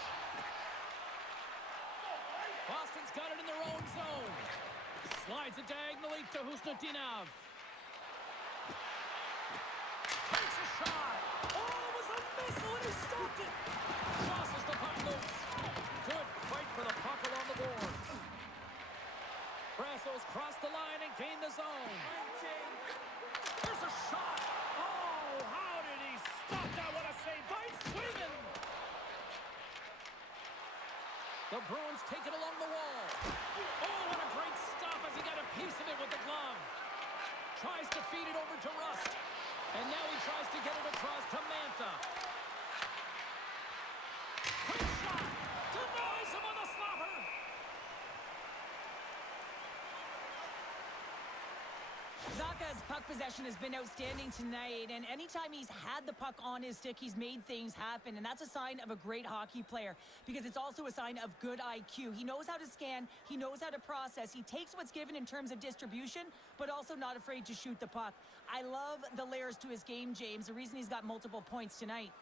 Boston's got it in their own zone. Slides it diagonally to Husnutinov. Takes a shot. Oh, it was a missile, and he stopped it. Tosses the puck loose. Good fight for the puck along the boards. Brasso's crossed the line and gained the zone. There's a shot. Oh, how did he stop that? What a save by Sweden. The Bruins take it along the wall. Oh, what a great stop as he got a piece of it with the glove. Tries to feed it over to Rust. And now he tries to get it across to Mantha. Quick shot. Denies him on the slapper. Zacha's puck possession has been outstanding tonight, and anytime he's had the puck on his stick, he's made things happen, and that's a sign of a great hockey player because it's also a sign of good IQ. He knows how to scan, he knows how to process, he takes what's given in terms of distribution, but also not afraid to shoot the puck. I love the layers to his game, James, the reason he's got multiple points tonight.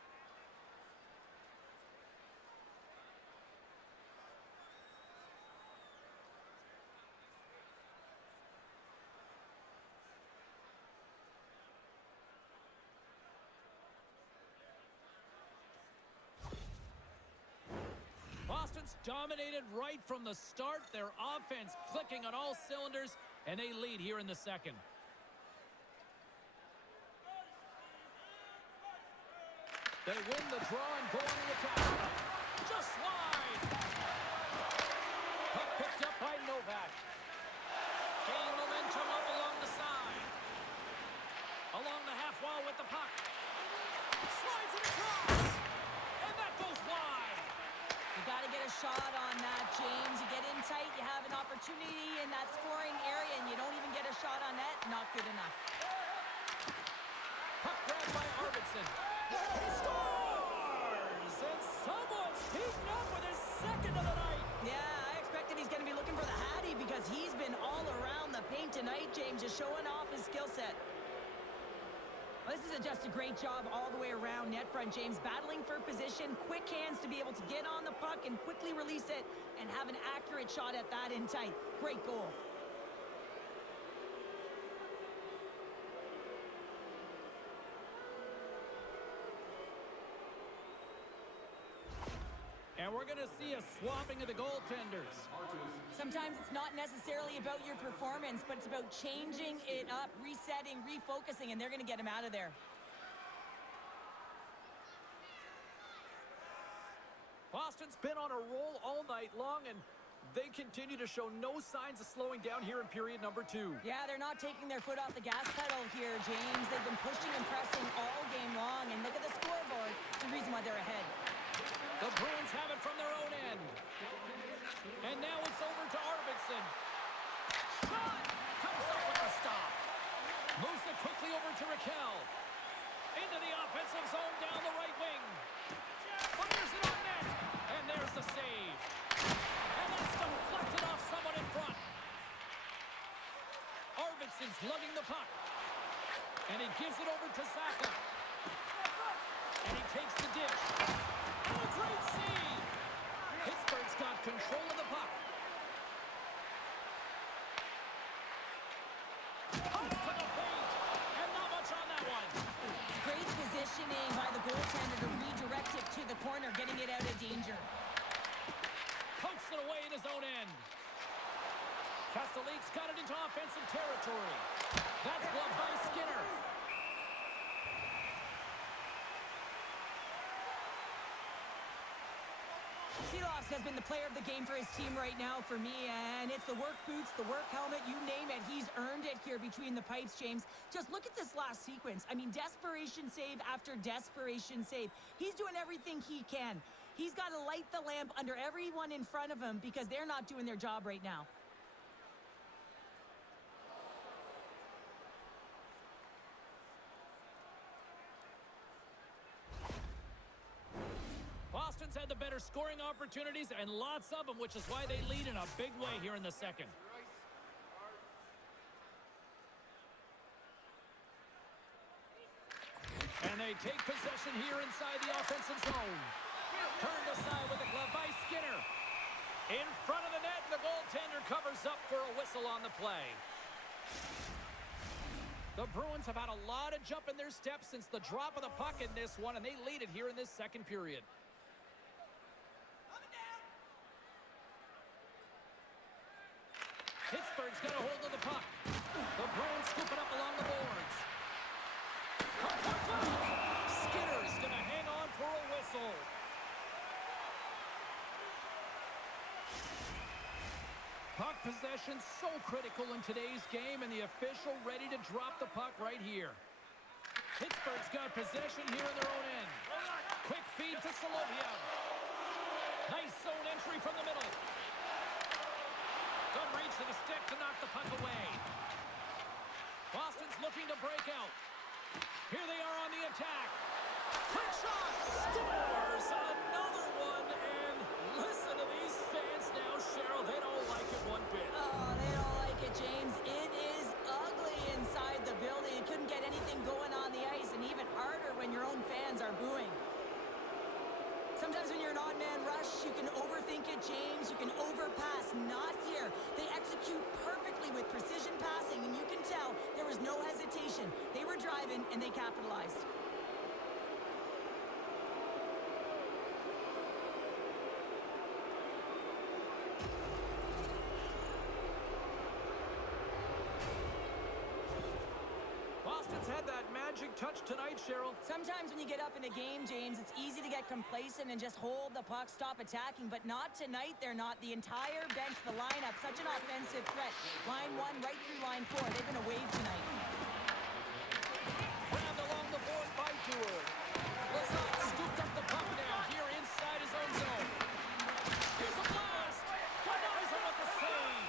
Boston's dominated right from the start. Their offense clicking on all cylinders, and they lead here in the second. They win the draw and go on the attack. Just wide. Puck picked up by Novak. Gain momentum up along the side. Along the half wall with the puck. Slides it across. And that goes wide. You got to get a shot on that, James. You get in tight, you have an opportunity in that scoring area, and you don't even get a shot on net. Not good enough. Puck grabbed by Arvidsson. He scores! And someone's heating up with his second of the night. Yeah, I expected he's going to be looking for the Hattie because he's been all around the paint tonight, James, just showing off his skill set. Well, this is just a great job all the way around net front, James. Battling for position, quick hands to be able to get on the puck and quickly release it and have an accurate shot at that in tight. Great goal. And we're going to see a swapping of the goaltenders. Sometimes it's not necessarily about your performance, but it's about changing it up, resetting, refocusing, and they're going to get him out of there. Boston's been on a roll all night long, and they continue to show no signs of slowing down here in period number 2. Yeah, they're not taking their foot off the gas pedal here, James. They've been pushing and pressing all game long, and look at the scoreboard, the reason why they're ahead. The Bruins have it from their own end. And now it's over to Arvidsson. Shot! Comes up with the stop. Moves it quickly over to Raquel. Into the offensive zone down the right wing. Fires it on net. And there's the save. And that's deflected off someone in front. Arvidsson's lugging the puck. And he gives it over to Zacha. And he takes the dish. Oh, great save! Pittsburgh's got control of the puck. Puck to the paint, and not much on that one. Great positioning by the goaltender to redirect it to the corner, getting it out of danger. Pokes it away in his own end. Castellique's got it into offensive territory. That's gloved by Skinner. Seeloffs has been the player of the game for his team right now for me, and it's the work boots, the work helmet, you name it. He's earned it here between the pipes, James. Just look at this last sequence. I mean, desperation save after desperation save. He's doing everything he can. He's got to light the lamp under everyone in front of him because they're not doing their job right now. Boston's had the better scoring opportunities and lots of them, which is why they lead in a big way here in the second. And they take possession here inside the offensive zone. Turned aside with the glove by Skinner. In front of the net, and the goaltender covers up for a whistle on the play. The Bruins have had a lot of jump in their steps since the drop of the puck in this one, and they lead it here in this second period. Pittsburgh's got a hold of the puck. The Bruins scoop it up along the boards. Skinner's going to hang on for a whistle. Puck possession so critical in today's game, and the official ready to drop the puck right here. Pittsburgh's got possession here in their own end. Quick feed to Soloviev. Nice zone entry from the middle. Good reach to the stick to knock the puck away. Boston's looking to break out. Here they are on the attack. Quick shot! Scores! Another one, and listen to these fans now, Cheryl. They don't like it one bit. Oh, they don't like it, James. It is ugly inside the building. You couldn't get anything going on the ice, and even harder when your own fans are booing. Sometimes when you're an odd-man rush, you can overthink it, James. You can overpass. Not here. They execute perfectly with precision passing, and you can tell there was no hesitation. They were driving, and they capitalized. Boston's had that magic touch tonight, Cheryl. Sometimes when you get up in a game, James, it's easy to get complacent and just hold the puck, stop attacking, but not tonight. They're not. The entire bench, the lineup, such an offensive threat. Line 1 right through line 4. They've been a wave tonight. Grabbed along the board by Dewar. Lazat scooped up the puck now here inside his own zone. Here's a blast. Denies him with the save.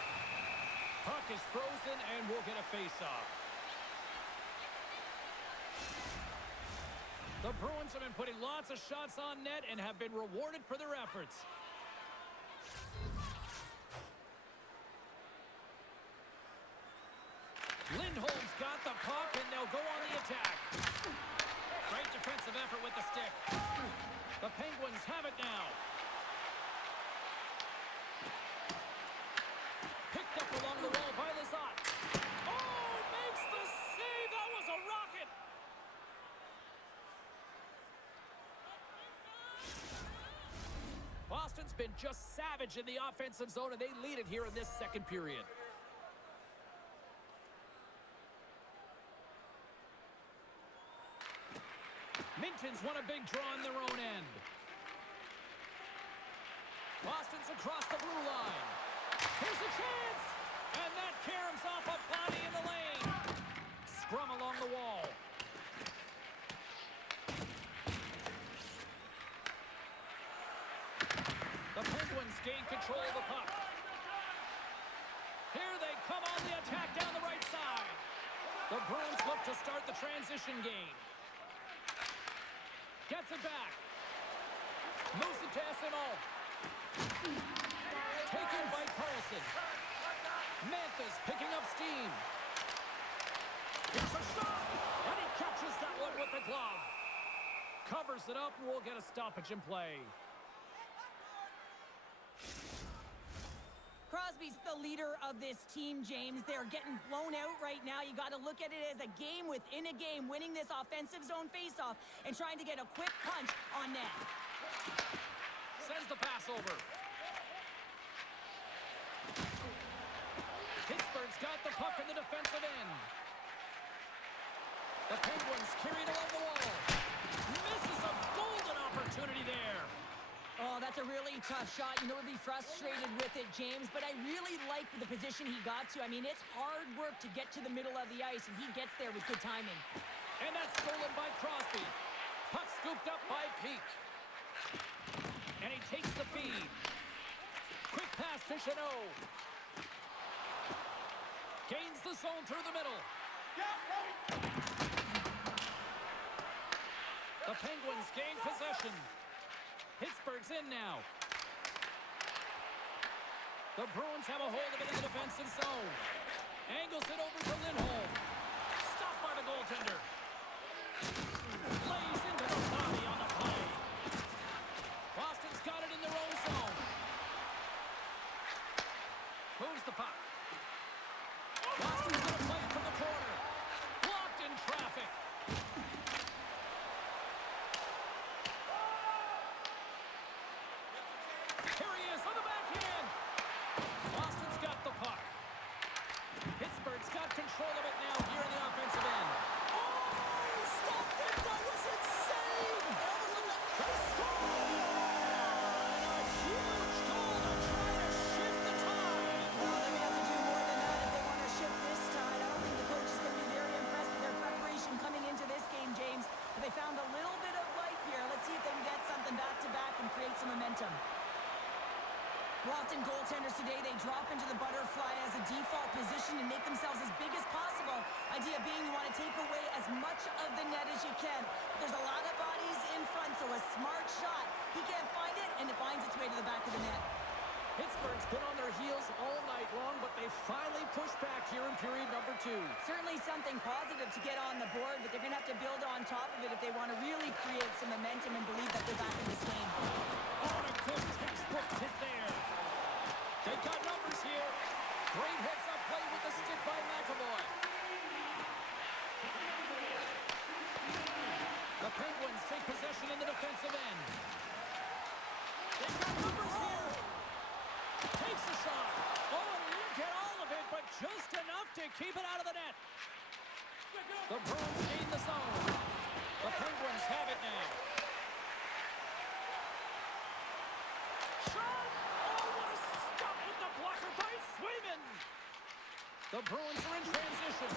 Puck is frozen, and we'll get a face-off. The Bruins have been putting lots of shots on net and have been rewarded for their efforts. Lindholm's got the puck, and they'll go on the attack. Great defensive effort with the stick. The Penguins have it now. Picked up along the wall by Lazat. Oh, makes the save. That was a rocket. Boston's been just savage in the offensive zone, and they lead it here in this second period. Minton's won a big draw in their own end. Boston's across the blue line. Here's a chance! And that caroms off a body in the lane. Scrum along the wall. The Penguins gain control of the puck. Here they come on the attack down the right side. The Bruins look to start the transition game. Gets it back. Moves it to SMO. Taken by Carlson. Mantha's picking up steam. Here's a shot! And he catches that one with the glove. Covers it up, and we'll get a stoppage in play. Crosby's the leader of this team, James. They're getting blown out right now. You got to look at it as a game within a game, winning this offensive zone faceoff and trying to get a quick punch on net. Sends the pass over. Pittsburgh's got the puck in the defensive end. The Penguins carried along the wall. Misses a golden opportunity there. Oh, that's a really tough shot. You know, we'd be frustrated with it, James, but I really like the position he got to. I mean, it's hard work to get to the middle of the ice, and he gets there with good timing. And that's stolen by Crosby. Puck scooped up by Peak. And he takes the feed. Quick pass to Chanot. Gains the zone through the middle. The Penguins gain possession. Pittsburgh's in now. The Bruins have a hold of it in the defensive zone. Angles it over to Lindholm. Stopped by the goaltender. Lays into the body on the play. Boston's got it in their own zone. Moves the puck. Boston's going to play it from the corner. Blocked in traffic. Here he is on the backhand. Boston's got the puck. Pittsburgh's got control of it now here in the offensive end. Oh, stop it! That was insane! They score! And a huge goal to try to shift the tide. Well, they may have to do more than that if they want to shift this tide. I don't think the coach is going to be very impressed with their preparation coming into this game, James. But they found a little bit of life here. Let's see if they can get something back-to-back and create some momentum. Well, often goaltenders today, they drop into the butterfly as a default position and make themselves as big as possible. Idea being you want to take away as much of the net as you can. There's a lot of bodies in front, so a smart shot. He can't find it, and it finds its way to the back of the net. Pittsburgh's been on their heels all night long, but they finally pushed back here in period number 2. Certainly something positive to get on the board, but they're going to have to build on top of it if they want to really create some momentum and believe that they're back in this game. Oh, and a good textbook hit there. They got numbers here. Great heads-up play with the stick by McAvoy. The Penguins take possession in the defensive end. They've got numbers here. Takes a shot. Oh, and he didn't get all of it, but just enough to keep it out of the net. The Bruins gain the zone. The Penguins have it now. Shot! Oh, what a stop with the blocker by Swayman! The Bruins are in transition.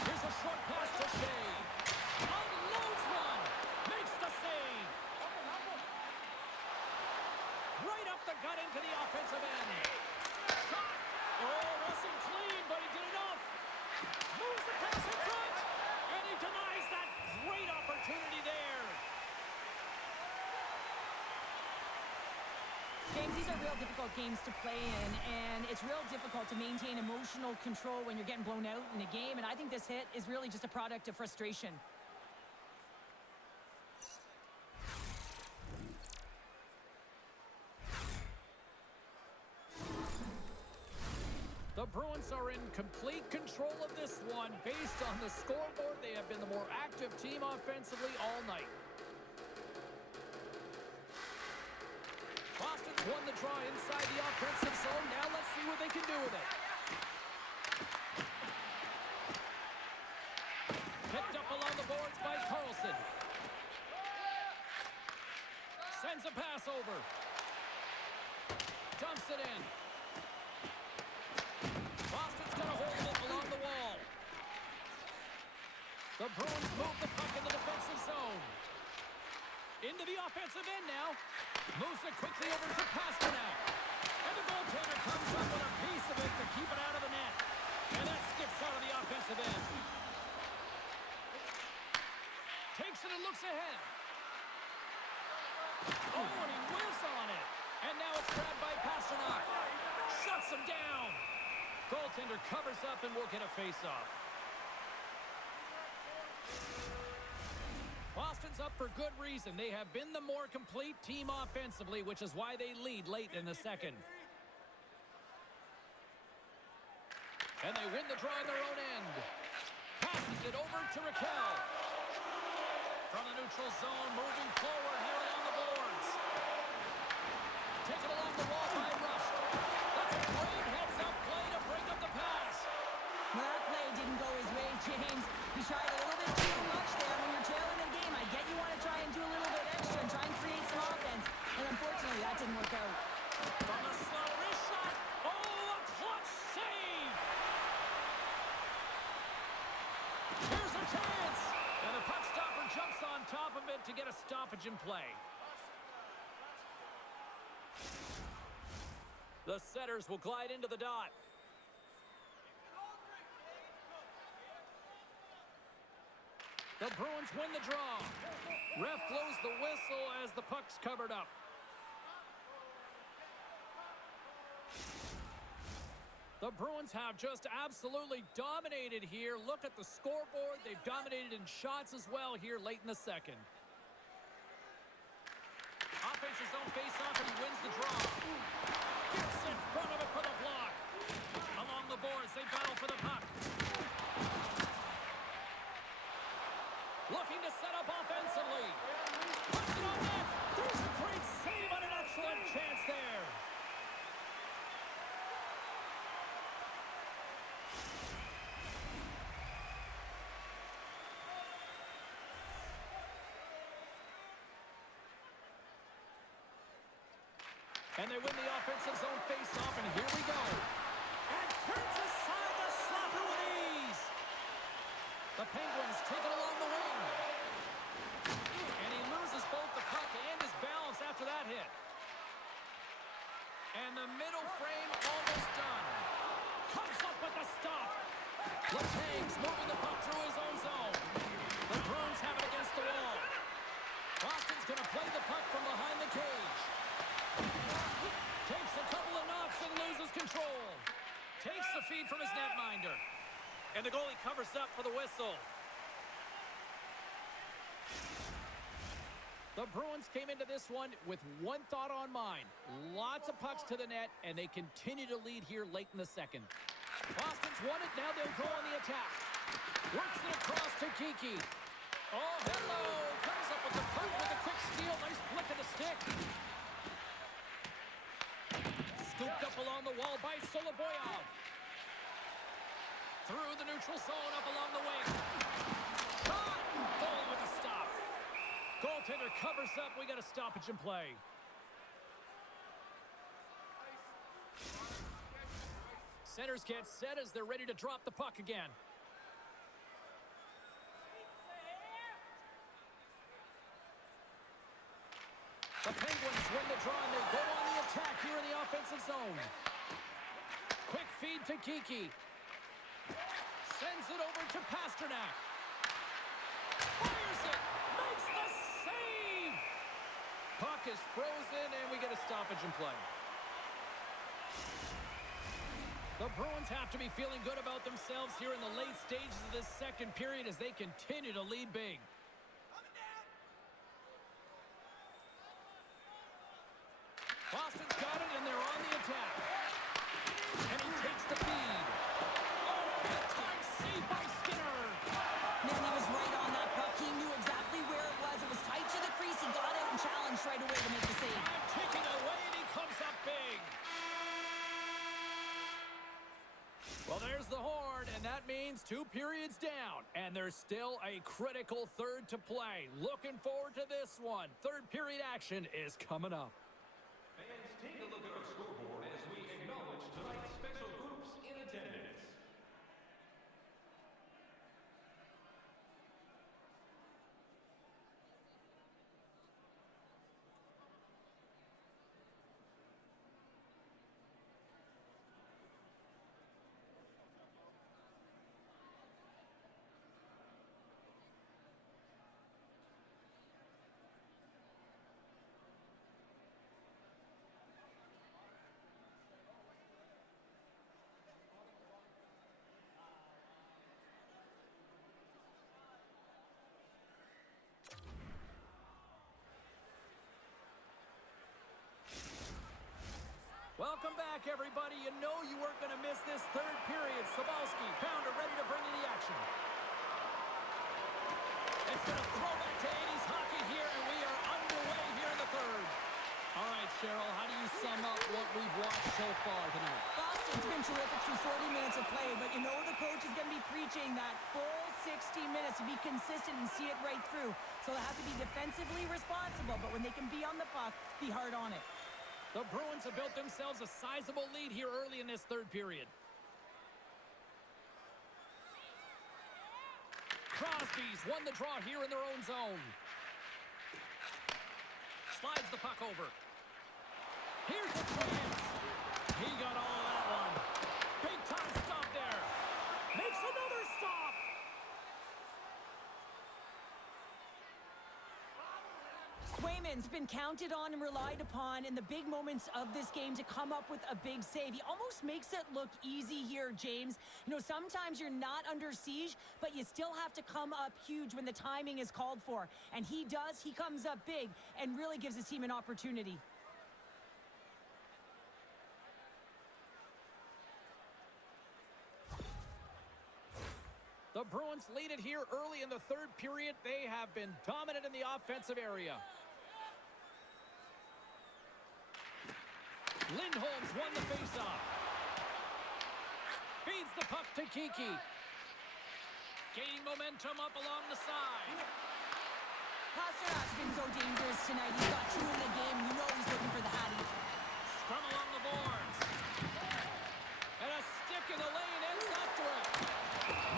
Here's a short pass to Shea. Unloads one. Makes the save. Right up the gut into the offensive end. Shot! Oh, wasn't clean, but he did enough. Moves the pass in front. And he denies that great opportunity there. James, these are real difficult games to play in, and it's real difficult to maintain emotional control when you're getting blown out in a game, and I think this hit is really just a product of frustration. The Bruins are in complete control of this one. Based on the scoreboard, they have been the more active team offensively all night. Boston's won the draw inside the offensive zone. Now let's see what they can do with it. Picked up along the boards by Carlson. Sends a pass over. Dumps it in. Boston's got a hold of it along the wall. The Bruins move the puck in the defensive zone. Into the offensive end now. Moves it quickly over to Pasternak. And the goaltender comes up with a piece of it to keep it out of the net. And that skips out of the offensive end. Takes it and looks ahead. Oh, and he whiffs on it. And now it's grabbed by Pasternak. Shuts him down. Goaltender covers up and will get a face-off. Boston's up for good reason. They have been the more complete team offensively, which is why they lead late in the second. And they win the draw in their own end. Passes it over to Raquel. From the neutral zone, moving forward here along the boards. Taken along the wall by Rust. That's a great heads-up play to break up the pass. Well, that play didn't go his way, James. He tried a little bit too much there when you're trailing the game. I get you want to try and do a And unfortunately, that didn't work out. From the slot, wrist shot. Oh, a clutch save. Here's a chance. And the puck stopper jumps on top of it to get a stoppage in play. The setters will glide into the dot. The Bruins win the draw. Ref blows the whistle as the puck's covered up. The Bruins have just absolutely dominated here. Look at the scoreboard. They've dominated in shots as well here late in the second. Offensive zone face-off, and he wins the draw. Gets in front of it for the block. Along the boards, they battle for the puck. Looking to set up offensively. Puts it on net. There's a great save on an excellent chance there. And they win the offensive zone face-off, and here we go. And turns aside the slapper with ease. The Penguins take it along the wing. And he loses both the puck and his balance after that hit. And the middle frame almost done. Comes up with the stop. Letang's moving the puck through his own zone. The Bruins have it against the wall. Boston's going to play the puck from behind the cage. Takes a couple of knocks and loses control. Takes the feed from his netminder. And the goalie covers up for the whistle. The Bruins came into this one with one thought on mind. Lots of pucks to the net, and they continue to lead here late in the second. Boston's won it. Now they'll go on the attack. Works it across to Kiki. Oh, hello. Comes up with the puck with a quick steal. Nice flick of the stick. Scooped up along the wall by Solovoyov. Through the neutral zone, up along the wing. Shot! Goalie with the stop. Goaltender covers up. We got a stoppage in play. Centers get set as they're ready to drop the puck again. The Penguins win the draw, and they go on the attack here in the offensive zone. Quick feed to Kiki. Sends it over to Pasternak. Fires it. Makes the save. Puck is frozen, and we get a stoppage in play. The Bruins have to be feeling good about themselves here in the late stages of this second period as they continue to lead big. Boston's got it, and they're on the attack. And he takes the feed. Oh, big-time save by Skinner. Man, he was right on that puck. He knew exactly where it was. It was tight to the crease. He got out and challenged right away to make the save. I'm taking it away, and he comes up big. Well, there's the horn, and that means 2 periods down. And there's still a critical third to play. Looking forward to this one. Third period action is coming up. Fans, take a look at our scoreboard as we acknowledge tonight's special groups in attendance. Welcome back, everybody. You know you weren't going to miss this third period. Sabalski, Pounder, ready to bring you the action. It's going to throw back to 80s hockey here, and we are underway here in the third. All right, Cheryl, how do you sum up what we've watched so far tonight? Boston's been terrific through 40 minutes of play, but you know the coach is going to be preaching that full 60 minutes to be consistent and see it right through. So they have to be defensively responsible, but when they can be on the puck, be hard on it. The Bruins have built themselves a sizable lead here early in this third period. Crosby's won the draw here in their own zone. Slides the puck over. Here's the chance. He got all of that one. Big time stop there. Makes another stop. Swayman's been counted on and relied upon in the big moments of this game to come up with a big save. He almost makes it look easy here, James. You know, sometimes you're not under siege, but you still have to come up huge when the timing is called for. And he does. He comes up big and really gives his team an opportunity. The Bruins lead it here early in the third period. They have been dominant in the offensive area. Lindholm's won the faceoff. Feeds the puck to Kiki. Gaining momentum up along the side. Pasternak's been so dangerous tonight. He's got two in the game. You know he's looking for the hattie. Scrum along the boards. And a stick in the lane ends up to it.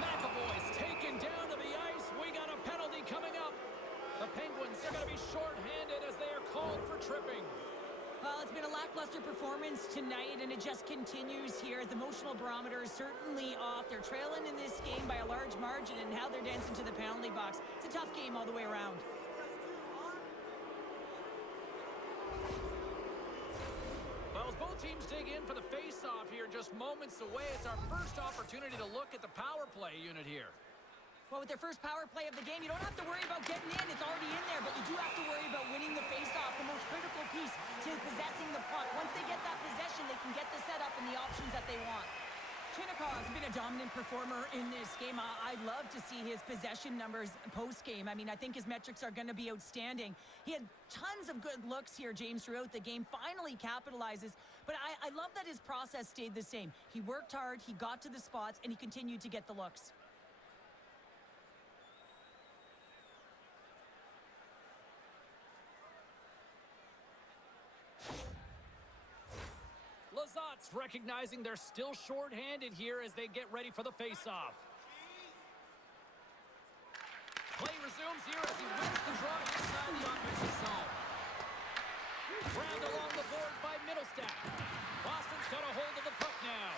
McAvoy's taken down to the ice. We got a penalty coming up. The Penguins are going to be shorthanded as they are called for tripping. Well, it's been a lackluster performance tonight, and it just continues here. The emotional barometer is certainly off. They're trailing in this game by a large margin, and how they're dancing to the penalty box. It's a tough game all the way around. Well, as both teams dig in for the face-off here, just moments away, it's our first opportunity to look at the power play unit here. Well, with their first power play of the game, you don't have to worry about getting in. It's already in there, but you do have to worry about winning the face-off, the most critical piece to possessing the puck. Once they get that possession, they can get the setup and the options that they want. Chinnikov's been a dominant performer in this game. I'd love to see his possession numbers post-game. I mean, I think his metrics are going to be outstanding. He had tons of good looks here, James, throughout the game. Finally capitalizes. But I love that his process stayed the same. He worked hard, he got to the spots, and he continued to get the looks. Lazat's recognizing they're still shorthanded here as they get ready for the face-off. Play resumes here as he wins the draw inside the offensive zone. Grabbed along the board by Middlestat. Boston's got a hold of the puck now.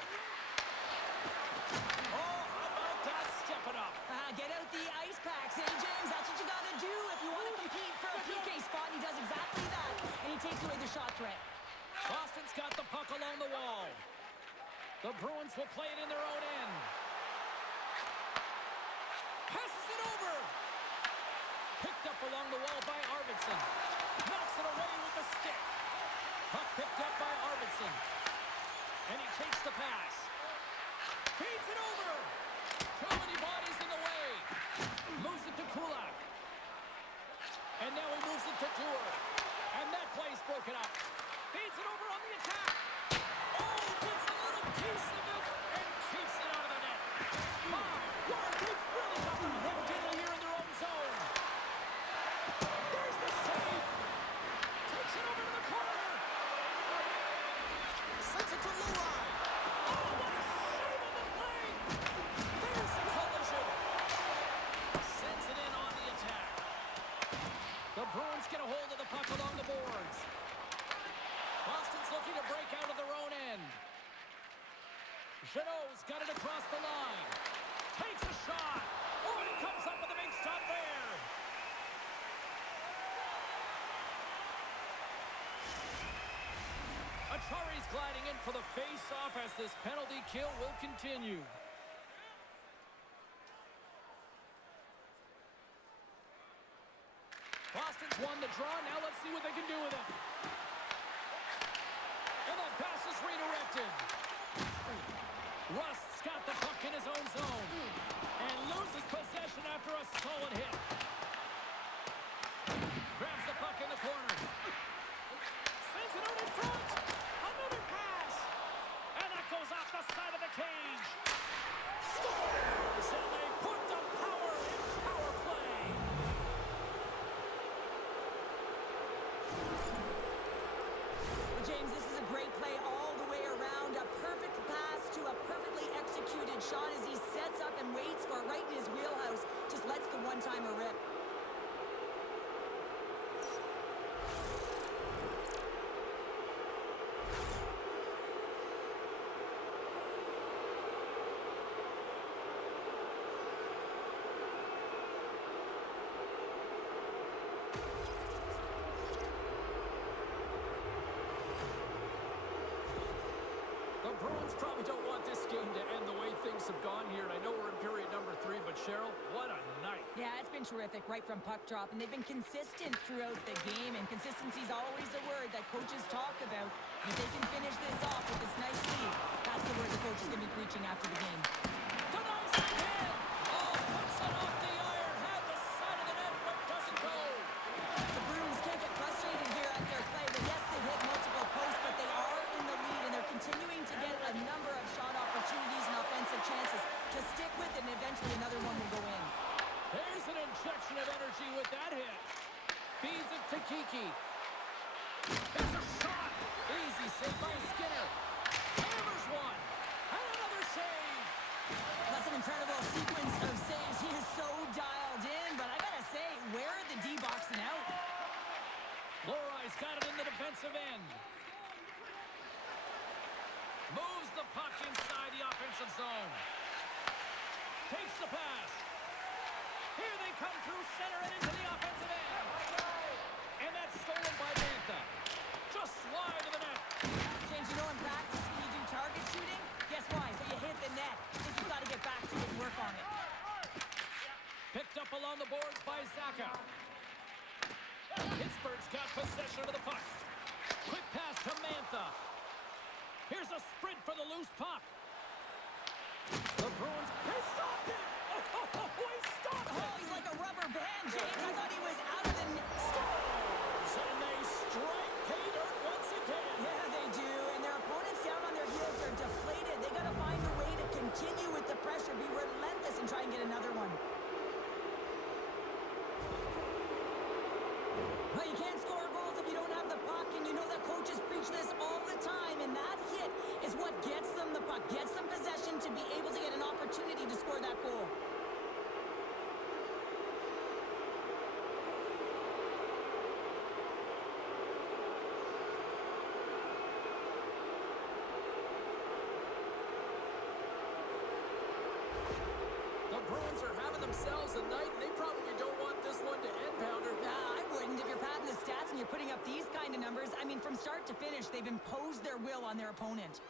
Oh, how about that? Step it up. Get out the ice packs, hey, James? That's what you got to do if you want to compete for a PK spot. He does exactly that, and he takes away the shot threat. Boston's got the puck along the wall. The Bruins will play it in their own end. Passes it over. Picked up along the wall by Arvidsson. Knocks it away with the stick. Puck picked up by Arvidsson. And he takes the pass. Feeds it over. Too many bodies in the way. Moves it to Kulak. And now he moves it to Tour. And that play's broken up. Feeds it over on the attack. Oh, gets a little piece of it and keeps it out of the net. My word, they've really got them hooked in here in their own zone. There's the save. Takes it over to the corner. Sends it to Luai. Oh, what a save on the play. There's the collision. Sends it in on the attack. The Bruins get a hold of the puck along the boards. Boston's looking to break out of their own end. Jeannot's got it across the line. Takes a shot. Oh, and he comes up with a big stop there. Achari's gliding in for the face-off as this penalty kill will continue. Boston's won the draw. Now let's see what they can do with it. And that pass is redirected. Rust's got the puck in his own zone. And loses possession after a solid hit. Grabs the puck in the corner. Sends it out in front. Another pass. And that goes off the side of the cage. Scores! And they put the power one-timer rip. The Bruins probably don't want this game to end the way things have gone here. And I know we're in period number 3, but Cheryl, what a night. Yeah, it's been terrific right from puck drop, and they've been consistent throughout the game, and consistency is always a word that coaches talk about. And if they can finish this off with this nice lead, that's the word the coach is going to be preaching after the game. Denies it again. Oh, puts it off the iron. Had the side of the net, but doesn't go. The Bruins can't get frustrated here at their play, but yes, they've hit multiple posts, but they are in the lead, and they're continuing to get a number of shot opportunities and offensive chances. Just stick with it, and eventually another one will go in. There's an injection of energy with that hit. Feeds it to Kiki. It's a shot. Easy save by Skinner. Hammers one. And another save. That's an incredible sequence of saves. He is so dialed in, but I gotta say, where are the D boxing out? Lorai's got it in the defensive end. Moves the puck inside the offensive zone. Takes the pass. Here they come through center and into the offensive end. And that's stolen by Mantha. Just wide of the net. James, you know in practice when you do target shooting, guess why? So you hit the net. I think you've got to get back to it and work on it. Picked up along the boards by Zaka. Pittsburgh's got possession of the puck. Quick pass to Mantha. Here's a sprint for the loose puck. The Bruins, they stopped it! He stopped it! Oh, he's like a rubber band, James. I thought he was out of the net. Scores! And they strike pay dirt once again. Yeah, they do. And their opponents down on their heels are deflated. They got to find a way to continue with the pressure, be relentless, and try and get another one. Well, you can't score goals if you don't have the puck, and you know that coaches preach this all the time, and that hit is what gets them the puck, gets them possession to be able to get an opportunity to score that goal. The Bruins are having themselves a night, and they probably don't want this one to end, Pounder. Nah, I wouldn't. If you're padding the stats and you're putting up these kind of numbers, I mean, from start to finish, they've imposed their will on their opponent.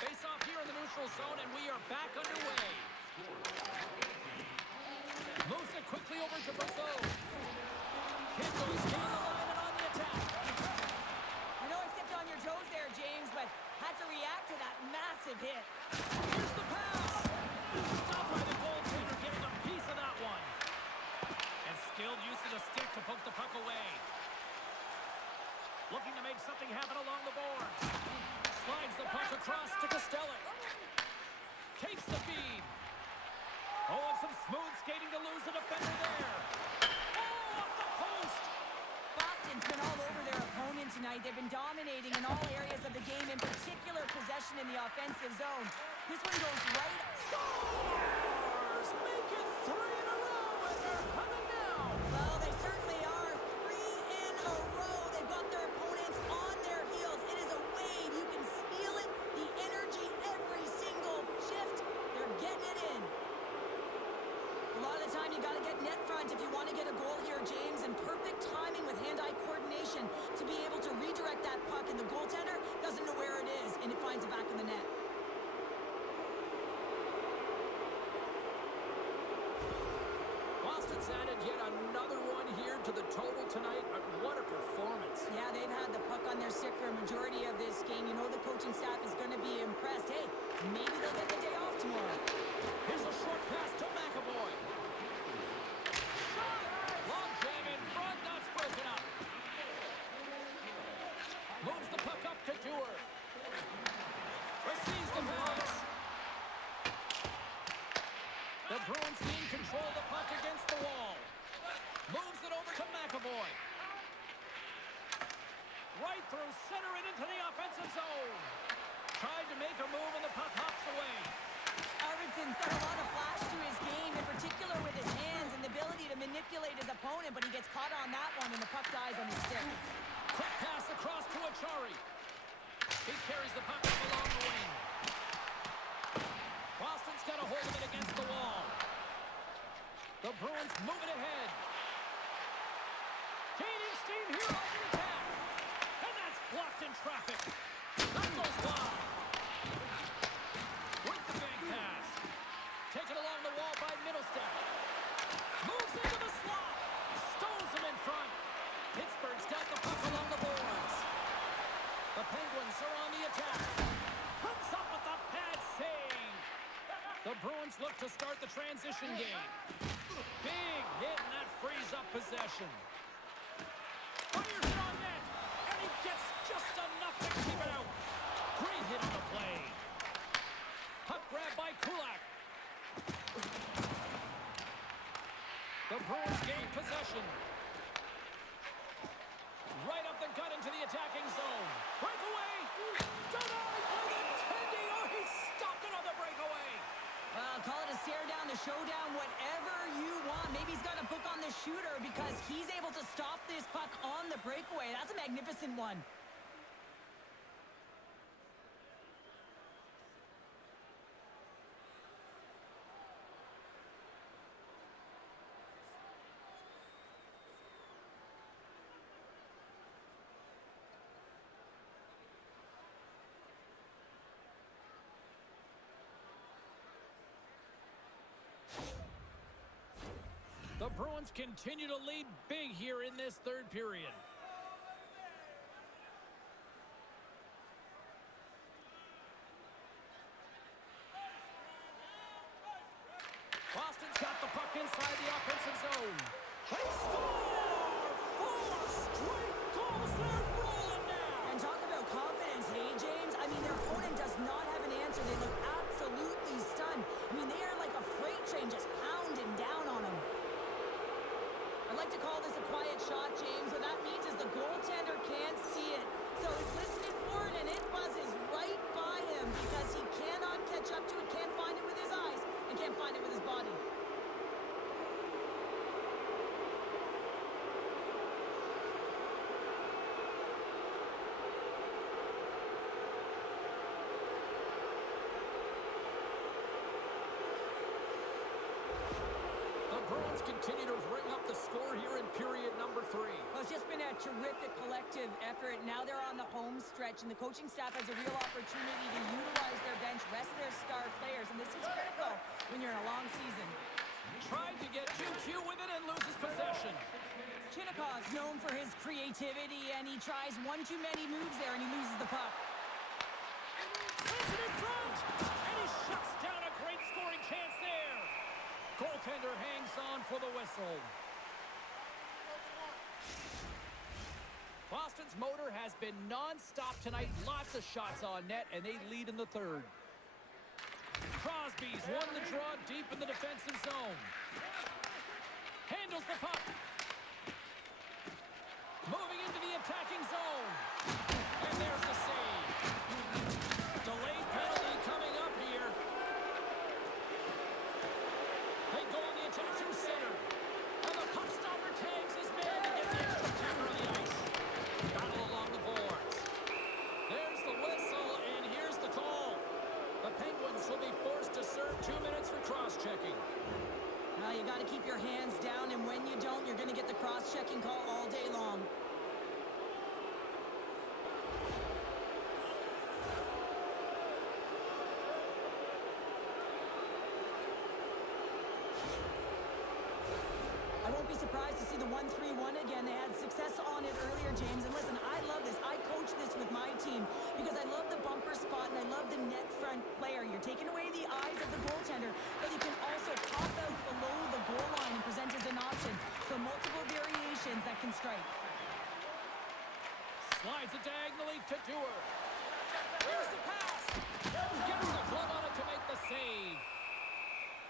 Face off here in the neutral zone, and we are back underway. Moves it quickly over to Brazeau. Kinko's gained the line and on the attack. I know I stepped on your toes there, James, but had to react to that massive hit. Here's the pass. Stopped by the goaltender, getting a piece of that one. And skilled use of the stick to poke the puck away. Looking to make something happen along the boards. Slides the puck across to Kostelic. Takes the feed. Oh, and some smooth skating to lose a defender there. Oh, off the post. Boston's been all over their opponent tonight. They've been dominating in all areas of the game, in particular possession in the offensive zone. This one goes right. Scores! Make it 3 in a row, and they're coming now. Well, they certainly are. 3 in a row. They've got their opponents on their heels. It is a wave. You can feel it. The energy every single shift. They're getting it in. A lot of the time, you got to get net front if you want to get a goal here, James. And perfect timing with hand-eye coordination to be able to redirect that puck. And the goaltender doesn't know where it is, and it finds it back in the net. Boston's added yet another one here to the total tonight. What a performance. Yeah, they've had the puck on their stick for a majority of this game. You know the coaching staff is going to be impressed. Hey, maybe they'll get the day off tomorrow. Here's a short pass to McAvoy. Shot! Long jam in front. That's broken up. Moves the puck up to Dewar. Receives the pass. The Bruins gain control of the puck against the wall. Moves it over to McAvoy. Right through center and into the offensive zone. Tried to make a move and the puck hops away. Arvidsson's got a lot of flash to his game, and shot on that one, and the puck dies on his stick. Quick pass across to Achari. He carries the puck up along the wing. Boston's got a hold of it against the wall. The Bruins move it ahead. Gaining steam here on the attack. And that's blocked in traffic. That goes wide. With the bank pass. Taken along the wall by Middlestep. Moves into the slot. Stones him in front. Pittsburgh's got the puck along the boards. The Penguins are on the attack. Comes up with the pad save. The Bruins look to start the transition game. Big hit, and that frees up possession. Fires it on net, and he gets just enough to keep it out. Great hit on the play. Puck grab by Kulak. The Bruins gain possession. Right up the gut into the attacking zone. Breakaway. Denied by the Tendy. Oh, he stopped another breakaway. Well, call it a stare down, a showdown, whatever you want. Maybe he's got a book on the shooter because he's able to stop this puck on the breakaway. That's a magnificent one. The Bruins continue to lead big here in this third period. Boston's got the puck inside the offensive zone. They score! 4 straight goals. They're rolling now. And talk about confidence, hey, James? I mean, their opponent does not have an answer. They look absolutely stunned. I mean, they are like a freight train just pounding down on them. I like to call this a quiet shot, James. What that means is the goaltender can't see it. So he's listening for it, and it buzzes right by him because he cannot catch up to it, can't find it with his eyes, and can't find it with his body. Continue to ring up the score here in period number 3. Well, it's just been a terrific collective effort. Now they're on the home stretch, and the coaching staff has a real opportunity to utilize their bench, rest their star players, and this is critical when you're in a long season. Tried to get QQ with it and loses possession. Chinnikov's known for his creativity, and he tries one too many moves there, and he loses the puck. Sends it in front, and he shuts down a great scoring chance there. Goaltender hangs on for the whistle. Boston's motor has been non-stop tonight. Lots of shots on net, and they lead in the third. Crosby's won the draw deep in the defensive zone. Handles the puck. Moving into the attacking zone. And there's the save. Delayed penalty coming up here. They go on the attack through center. And the puck stopper tags his man to get the extra tacker on the ice. Battle along the boards. There's the whistle, and here's the call. The Penguins will be forced to serve 2 minutes for cross-checking. Now you got to keep your hands down, and when you don't, you're going to get the cross-checking call all day long. I won't be surprised to see the 1-3-1 again. They had success on it earlier, James. And listen, I love this. I coach this with my team because I love the bumper spot and I love the net front player. You're taking away the eyes of the goaltender, but you can also pop out below the goal line and present as an option. So multiple variations that can strike. Slides it diagonally to Dewar. Here's the pass. Gets the glove on it to make the save.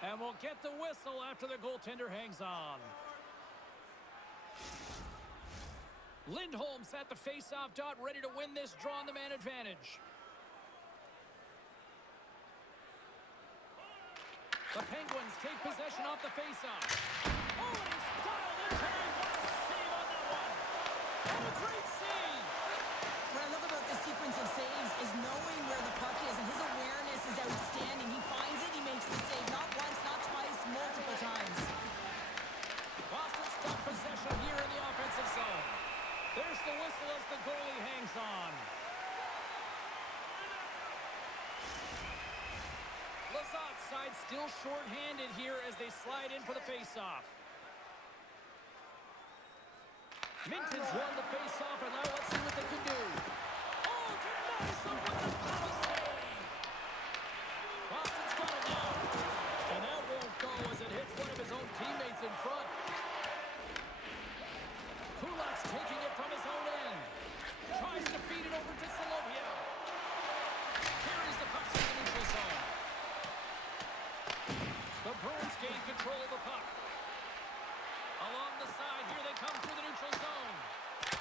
And we'll get the whistle after the goaltender hangs on. Lindholm's at the face-off dot, ready to win this draw on the man advantage. The Penguins take possession off the face-off. Oh, and he's dialed into it. What a save a great save! What I love about this sequence of saves is knowing where the puck is, and his awareness is outstanding. He finds it, he makes the save not once, not twice, multiple times. Boston's got possession here in the offensive zone. There's the whistle as the goalie hangs on. Lazat's side still short-handed here as they slide in for the face-off. Minton's won the face-off, and now let's see what they can do. Oh, denies him with the power save. Boston's got it now. And that won't go as it hits one of his own teammates in front. Kulak's taking it from his own end. Tries to feed it over to Soloviev. Carries the puck to the neutral zone. The Bruins gain control of the puck. Along the side, here they come through the neutral zone.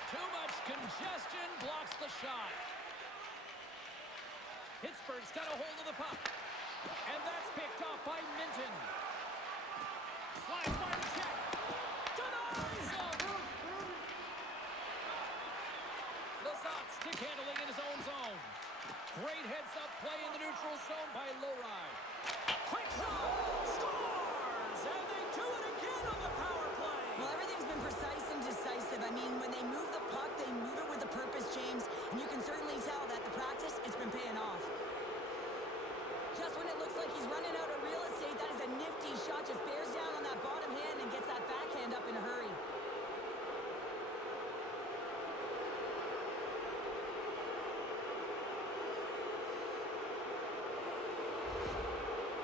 Too much congestion blocks the shot. Pittsburgh's got a hold of the puck. And that's picked off by Minton. Slides wide to check. Denies him! Lazat stick handling in his own zone. Great heads-up play in the neutral zone by Lowride. Quick shot! Scores! And they do it again on the power play! Well, everything's been precise and decisive. I mean, when they move the puck, they move it with a purpose, James. And you can certainly tell that the practice, it's been paying off. Just when it looks like he's running out of real estate, that is a nifty shot. Just bears down on that bottom hand and gets that backhand up in a hurry.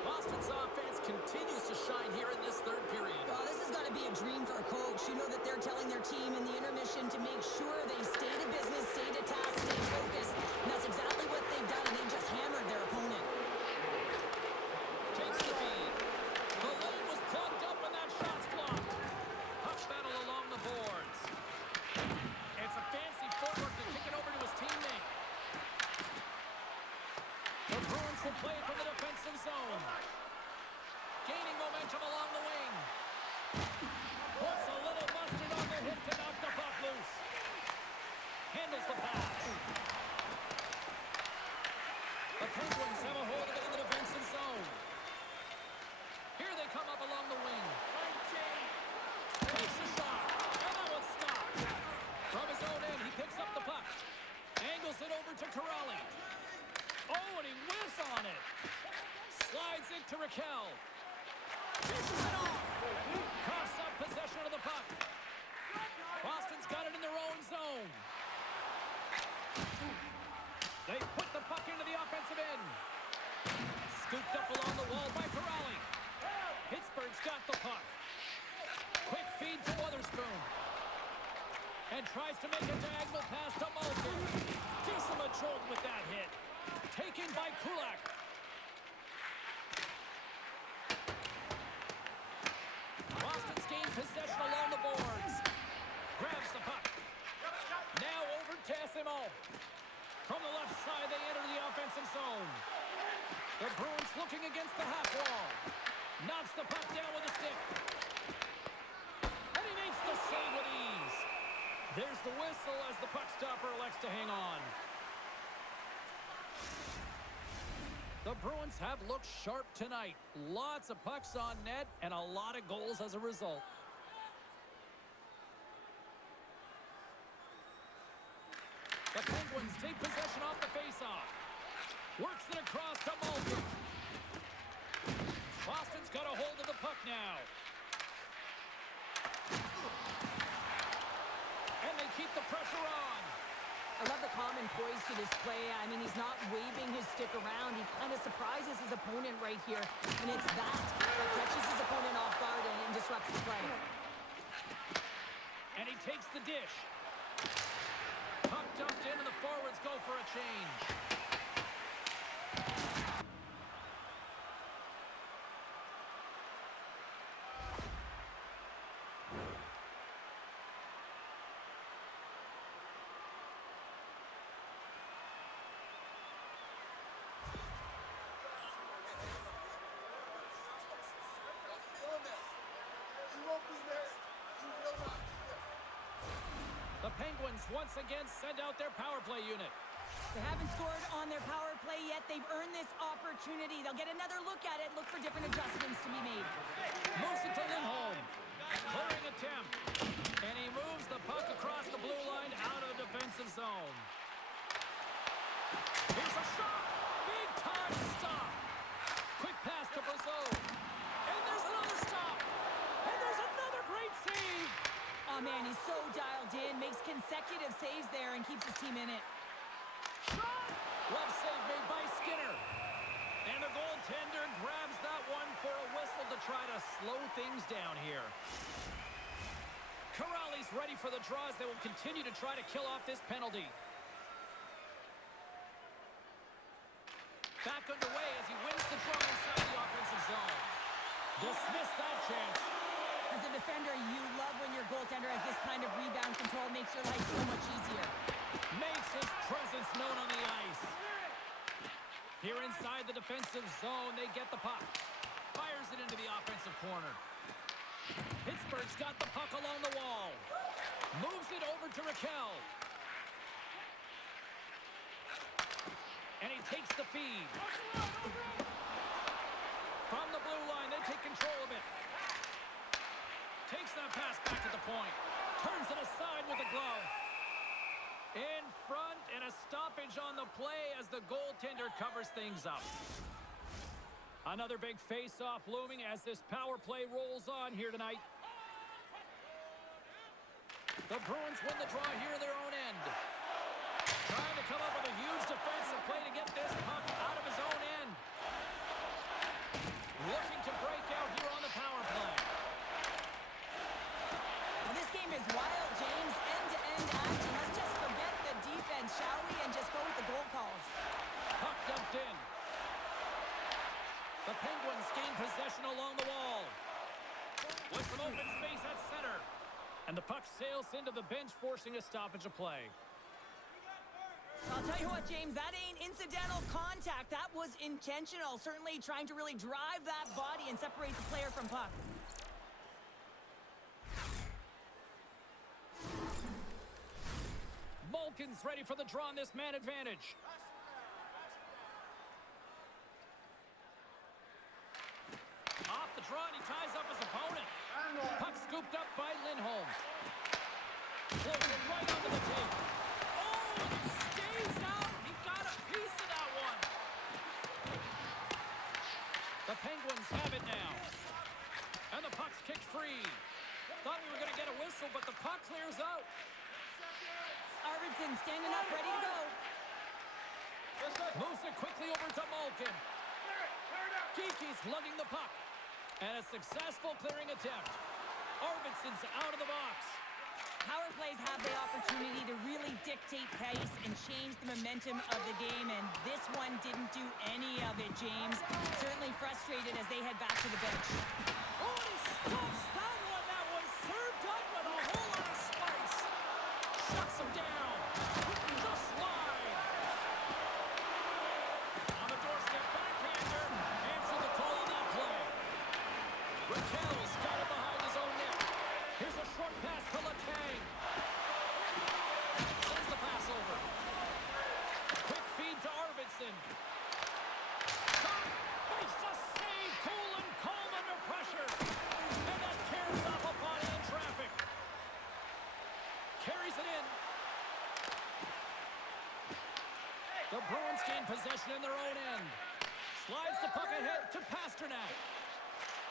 Boston's offense continues to shine here in this third period. Oh, this has got to be a dream for a coach. You know that they're telling their team in the intermission to make sure they stay to business, stay to task, stay focused. And that's exactly what they've done, and they've just hammered their opponent. Takes the feed. The lane was plugged up and that shot's blocked. Puck battle along the boards. It's a fancy footwork to kick it over to his teammate. The Bruins will play it from the defensive zone. Gaining momentum along the wing. Puts a little mustard on the hip to knock the puck loose. Handles the pass. The Penguins have a hold of it in the defensive zone. Here they come up along the wing. Takes a shot. And that one's stopped. From his own end, he picks up the puck. Angles it over to Corrali. Oh, and he whiffs on it. Slides it to Raquel. Dishes it off. Coughs up possession of the puck. Boston's got it in their own zone. They put the puck into the offensive end. Scooped up along the wall by Corrali. Pittsburgh's got the puck. Quick feed to Witherspoon. And tries to make a diagonal pass to Malkin. Decent jolt with that hit. Taken by Kulak. Boston's gained possession along the boards. Grabs the puck. Now over to Asimov. From the left side, they enter the offensive zone. The Bruins looking against the half wall. Knocks the puck down with a stick. And he makes the save with ease. There's the whistle as the puck stopper elects to hang on. The Bruins have looked sharp tonight. Lots of pucks on net and a lot of goals as a result. The Penguins take possession off the faceoff. Works it across to Malkin. Boston's got a hold of the puck now. And they keep the pressure on. I love the calm and poise to this play. I mean, he's not waving his stick around. He kind of surprises his opponent right here. And it's that catches his opponent off guard and disrupts the play. And he takes the dish. Puck dumped in and the forwards go for a change. The Penguins once again send out their power play unit. They haven't scored on their power play yet. They've earned this opportunity. They'll get another look at it, look for different adjustments to be made. Moves it to Lindholm. Clearing attempt. And he moves the puck across the blue line out of the defensive zone. Here's a shot. Big time stop. Quick pass to Brazeau. And there's another stop. And there's another great save. Oh, man, he's so dialed in. Makes consecutive saves there and keeps his team in it. Shot! Love save made by Skinner. And the goaltender grabs that one for a whistle to try to slow things down here. Corrali's ready for the draws. They will continue to try to kill off this penalty. Back underway as he wins the draw inside the offensive zone. Dismiss that chance. As a defender, you love when your goaltender has this kind of rebound control. Makes your life so much easier. Makes his presence known on the ice. Here inside the defensive zone, they get the puck. Fires it into the offensive corner. Pittsburgh's got the puck along the wall. Moves it over to Raquel. And he takes the feed. From the blue line, they take control of it. Takes that pass back at the point. Turns it aside with the glove. In front, and a stoppage on the play as the goaltender covers things up. Another big face-off looming as this power play rolls on here tonight. The Bruins win the draw here in their own end. Trying to come up with a huge defensive play to get this puck out of his own end. Looking to break out here on the power play. Well, this game is wild, James. End-to-end action. Let's just forget the defense, shall we, and just go with the goal calls. Puck dumped in. The Penguins gain possession along the wall. With some open space at center. And the puck sails into the bench, forcing a stoppage of play. I'll tell you what, James, that ain't incidental contact. That was intentional. Certainly trying to really drive that body and separate the player from puck. Malkin's ready for the draw on this man advantage. Off the draw, and he ties up his opponent. Puck scooped up by Lindholm. Floats it right onto the tape. Oh, and it stays out. He got a piece of that one. The Penguins have it now. And the puck's kicked free. Thought we were going to get a whistle, but the puck clears out. Arvidsson standing up, ready to go. Moves it quickly over to Malkin. Kiki's lugging the puck. And a successful clearing attempt. Arvidsson's out of the box. Power plays have the opportunity to really dictate pace and change the momentum of the game, and this one didn't do any of it, James. Certainly frustrated as they head back to the bench. Oh, he stops that one. That was served up with a whole lot of spice. Shuts him down. Just wide. On the doorstep, backhander. Answered the call on that play. Raquel's got it behind his own net. Here's a short pass to Letang. Sends the pass over. Quick feed to Arvidsson. Shot. Makes the save. Cool and calm under pressure. And that carries off a body in traffic. Carries it in. The Bruins gain possession in their own end. Slides the puck ahead to Pasternak.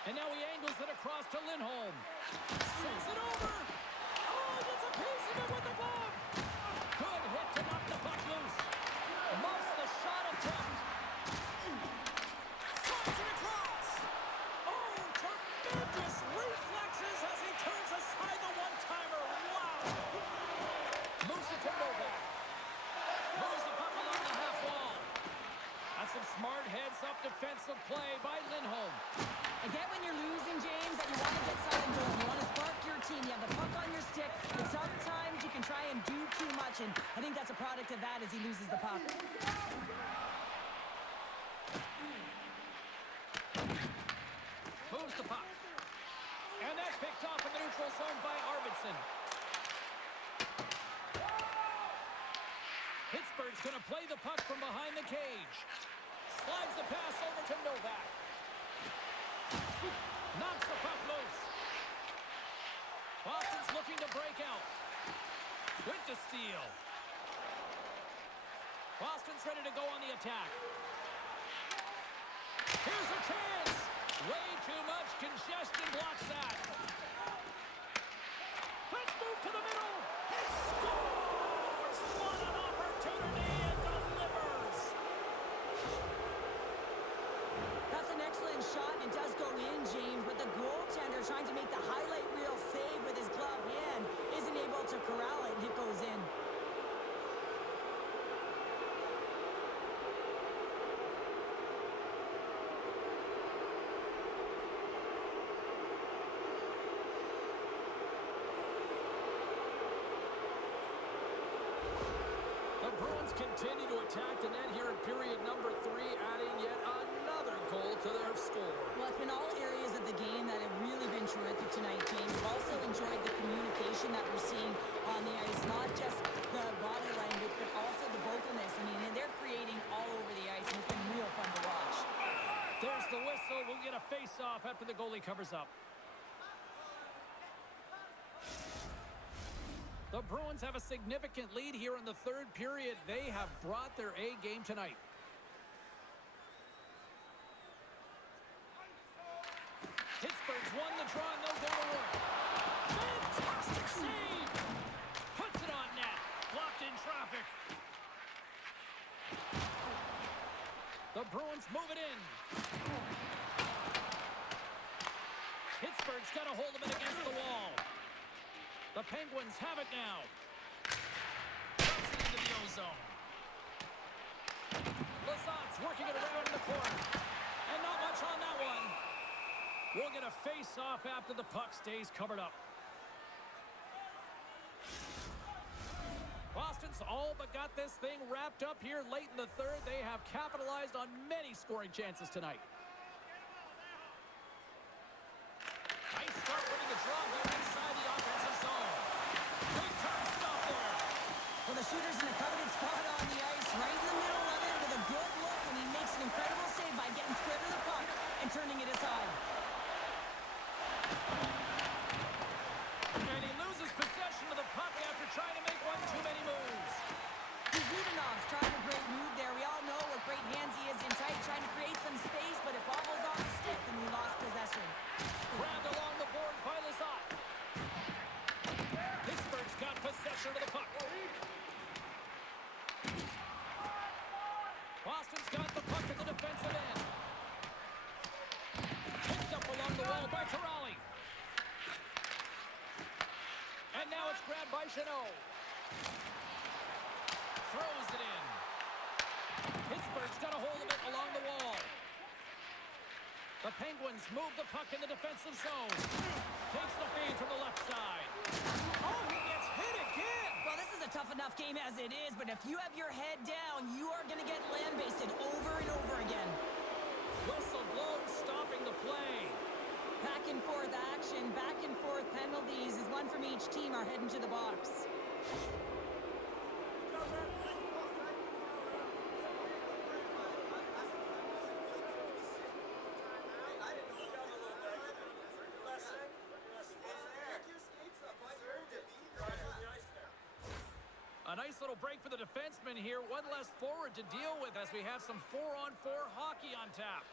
And now he angles it across to Lindholm. Sends it over. Oh, gets a piece of it with the glove. Good hit to knock the puck loose. Muffs the shot attempt. Slides it across. Oh, tremendous reflexes as he turns aside the one-timer. Wow. Moves it to Novak. Moves the puck along the half wall. That's some smart heads-up defensive play by Lindholm. I get when you're losing, James, that you want to get something going. You want to spark your team. You have the puck on your stick, but sometimes you can try and do too much, and I think that's a product of that as he loses the puck. Moves the puck. And that's picked off in the neutral zone by Arvidsson. Pittsburgh's going to play the puck from behind the cage. Slides the pass over to Novak. Knocks the puck loose. Boston's looking to break out. With the steal. Boston's ready to go on the attack. Here's a chance. Way too much congestion blocks that. Let's move to the middle. He scores! What an opportunity and delivers. That's an excellent shot, and it does go in, James, but the goaltender trying to make the highlight reel save with his glove hand isn't able to corral it, and it goes in. The Bruins continue to attack the net here in period number 3, adding yet another goal to their score. Well, it's been all areas of the game that have really been terrific tonight, James. We've also enjoyed the communication that we're seeing on the ice, not just the body language, but also the vocalness. I mean, they're creating all over the ice, and it's been real fun to watch. There's the whistle. We'll get a face-off after the goalie covers up. The Bruins have a significant lead here in the third period. They have brought their A game tonight. Pittsburgh's won the draw, and they'll go to work. Fantastic save! Puts it on net. Blocked in traffic. The Bruins move it in. Pittsburgh's got a hold of it against the wall. The Penguins have it now. Dumps it into the ozone. Lazat's working it around in the corner. And not much on that one. We'll get a face-off after the puck stays covered up. Boston's all but got this thing wrapped up here late in the third. They have capitalized on many scoring chances tonight. Nice start winning the draw here inside the offensive zone. Big time stop there. Well, the shooter's in a coveted spot on the ice, right in the middle of it with a good look, and he makes an incredible save by getting square to the puck and turning it aside. And he loses possession of the puck after trying to make one too many moves. Kuznanov's trying a great move there. We all know what great hands he is in tight, trying to create some space, but it bobbles off the stick, and we lost possession. Grabbed along the boards by Lazat. Pittsburgh's got possession of the puck. Boston's got the puck in the defensive end. Picked up along the wall by Corrali. And now it's grabbed by Chanot. Throws it in. Pittsburgh's got a hold of it along the wall. The Penguins move the puck in the defensive zone. Takes the feed from the left side. Oh, he gets hit again. Well, this is a tough enough game as it is, but if you have your head down, you are going to get land-basted over and over again. Whistle blown, stopping the play. Back and forth action, back and forth penalties as one from each team are heading to the box. A nice little break for the defenseman here. One less forward to deal with as we have some 4-on-4 hockey on tap.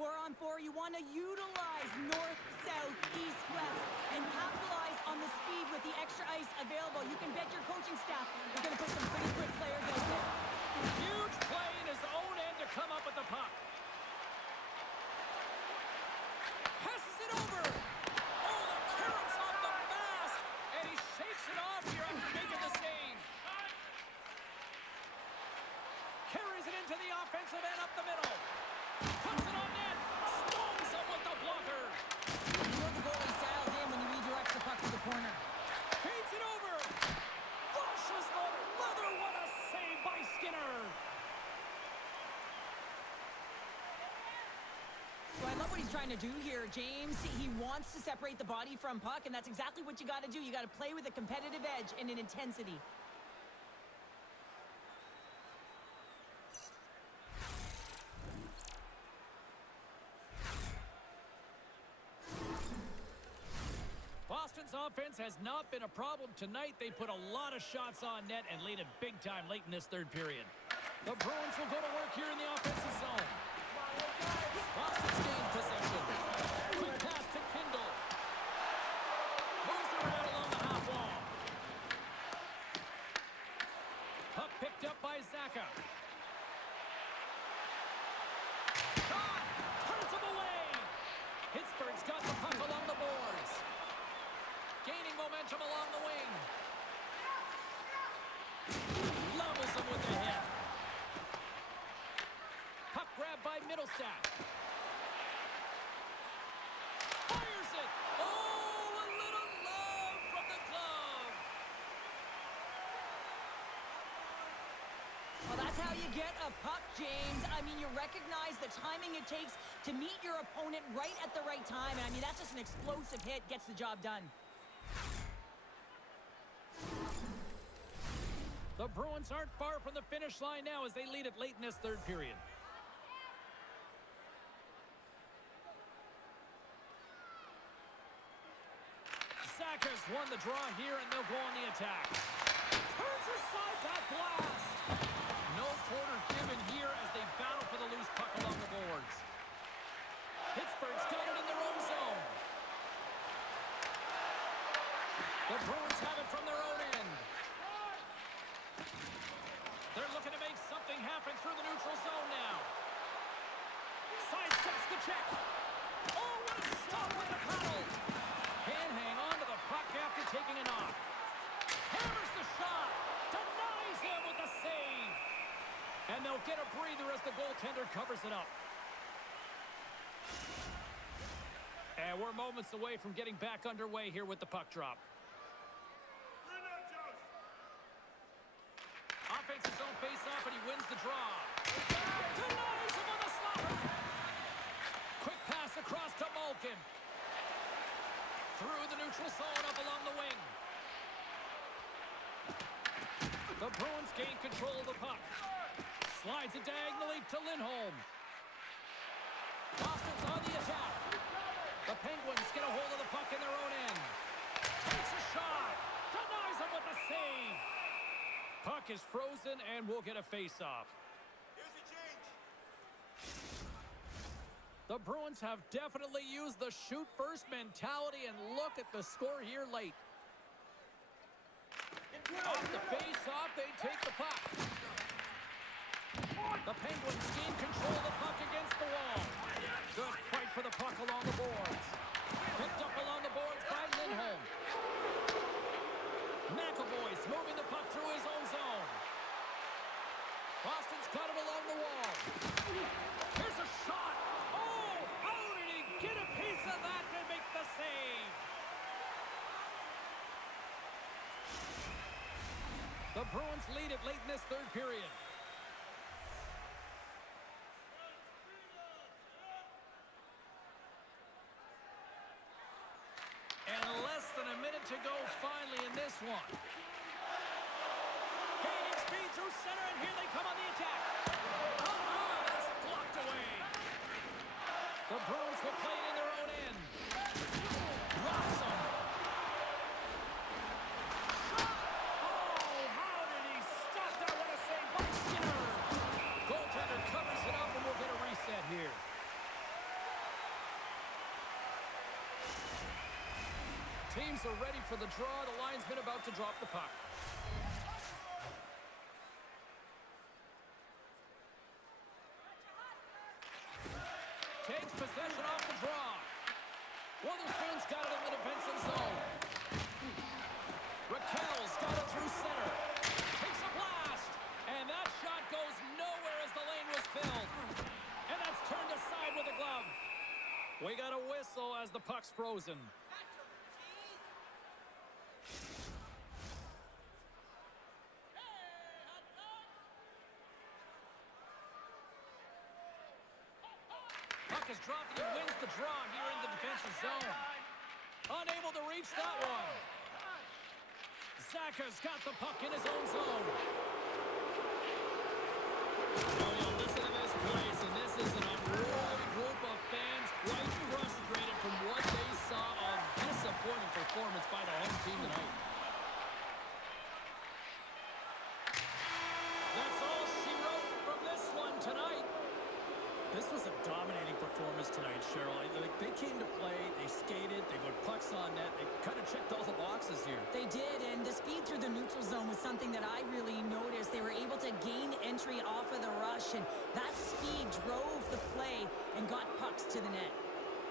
4-on-4, you want to utilize north, south, east, west, and capitalize on the speed with the extra ice available. You can bet your coaching staff is going to put some pretty quick players out there. Huge play in his own end to come up with the puck. Passes it over. Oh, the carrots off the mask. And he shakes it off here after making the save. Carries it into the offensive end up the middle. Puts it on net. Stones him with the blocker. You know the goalie's dialed in when he redirects the puck to the corner. Feeds it over. Flushes the leather. What a save by Skinner. So I love what he's trying to do here, James. He wants to separate the body from puck, and that's exactly what you got to do. You got to play with a competitive edge and an intensity. Pittsburgh's offense has not been a problem tonight. They put a lot of shots on net and lead it big time late in this third period. The Bruins will go to work here in the offensive zone. Boston's gained possession. Quick pass to Kindle. Moves it around along the half wall. Puck picked up by Zaka. Shot! Turns him away! Pittsburgh's got the puck along the boards. Gaining momentum along the wing. Levels him with the hit. Puck grabbed by Middlestat. Fires it! Oh, a little love from the glove. Well, that's how you get a puck, James. I mean, you recognize the timing it takes to meet your opponent right at the right time. And I mean, that's just an explosive hit, gets the job done. The Bruins aren't far from the finish line now as they lead it late in this third period. Zaka's won the draw here, and they'll go on the attack. Turns aside that blast. No quarter given here as they battle for the loose puck along the boards. Pittsburgh's got it in their own zone. The Bruins have it from their own end. They're looking to make something happen through the neutral zone now. Sidesteps the check. Oh, what a stop with the paddle. Can't hang on to the puck after taking a knock. Hammers the shot. Denies him with the save. And they'll get a breather as the goaltender covers it up. And we're moments away from getting back underway here with the puck drop. Offensive zone face-off, and he wins the draw. Denies him on the slapper. Quick pass across to Malkin. Through the neutral zone, up along the wing. The Bruins gain control of the puck. Slides it diagonally to Lindholm. Boston's on the attack. The Penguins get a hold of the puck in their own end. Takes a shot. Denies him with the save. Puck is frozen, and we'll get a face-off. Here's a change. The Bruins have definitely used the shoot-first mentality, and look at the score here late. Off the face-off, they take the puck. The Penguins gain control of the puck against the wall. Good fight for the puck along the boards. Picked up along the boards by Lindholm. McAvoy's moving the puck through his own zone. Boston's got it along the wall. Here's a shot. Oh, how did he get a piece of that to make the save? The Bruins lead it late in this third period. And less than a minute to go finally in this one. Gaining speed through center, and here they come on the attack. That's blocked away. The Bruins will play it in their own end. Rocks him. Shot! Oh, how did he stop that? What a save by Skinner. Goaltender covers it up, and we'll get a reset here. Teams are ready for the draw. The linesman about to drop the puck. Takes possession off the draw. Witherspoon's got it in the defensive zone. Raquel's got it through center. Takes a blast. And that shot goes nowhere as the lane was filled. And that's turned aside with a glove. We got a whistle as the puck's frozen. Puck is dropped, and he wins the draw here in the defensive zone. Unable to reach that one. Zaka's got the puck in his own zone. Listen to this place, and this is an unruly group of fans quite frustrated from what they saw. A disappointing performance by the They came to play, they skated, they put pucks on net. They kind of checked all the boxes here. They did, and the speed through the neutral zone was something that I really noticed. They were able to gain entry off of the rush, and that speed drove the play and got pucks to the net.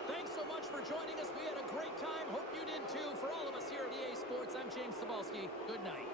Thanks so much for joining us. We had a great time. Hope you did too. For all of us here at EA Sports, I'm James Cebulski. Good night.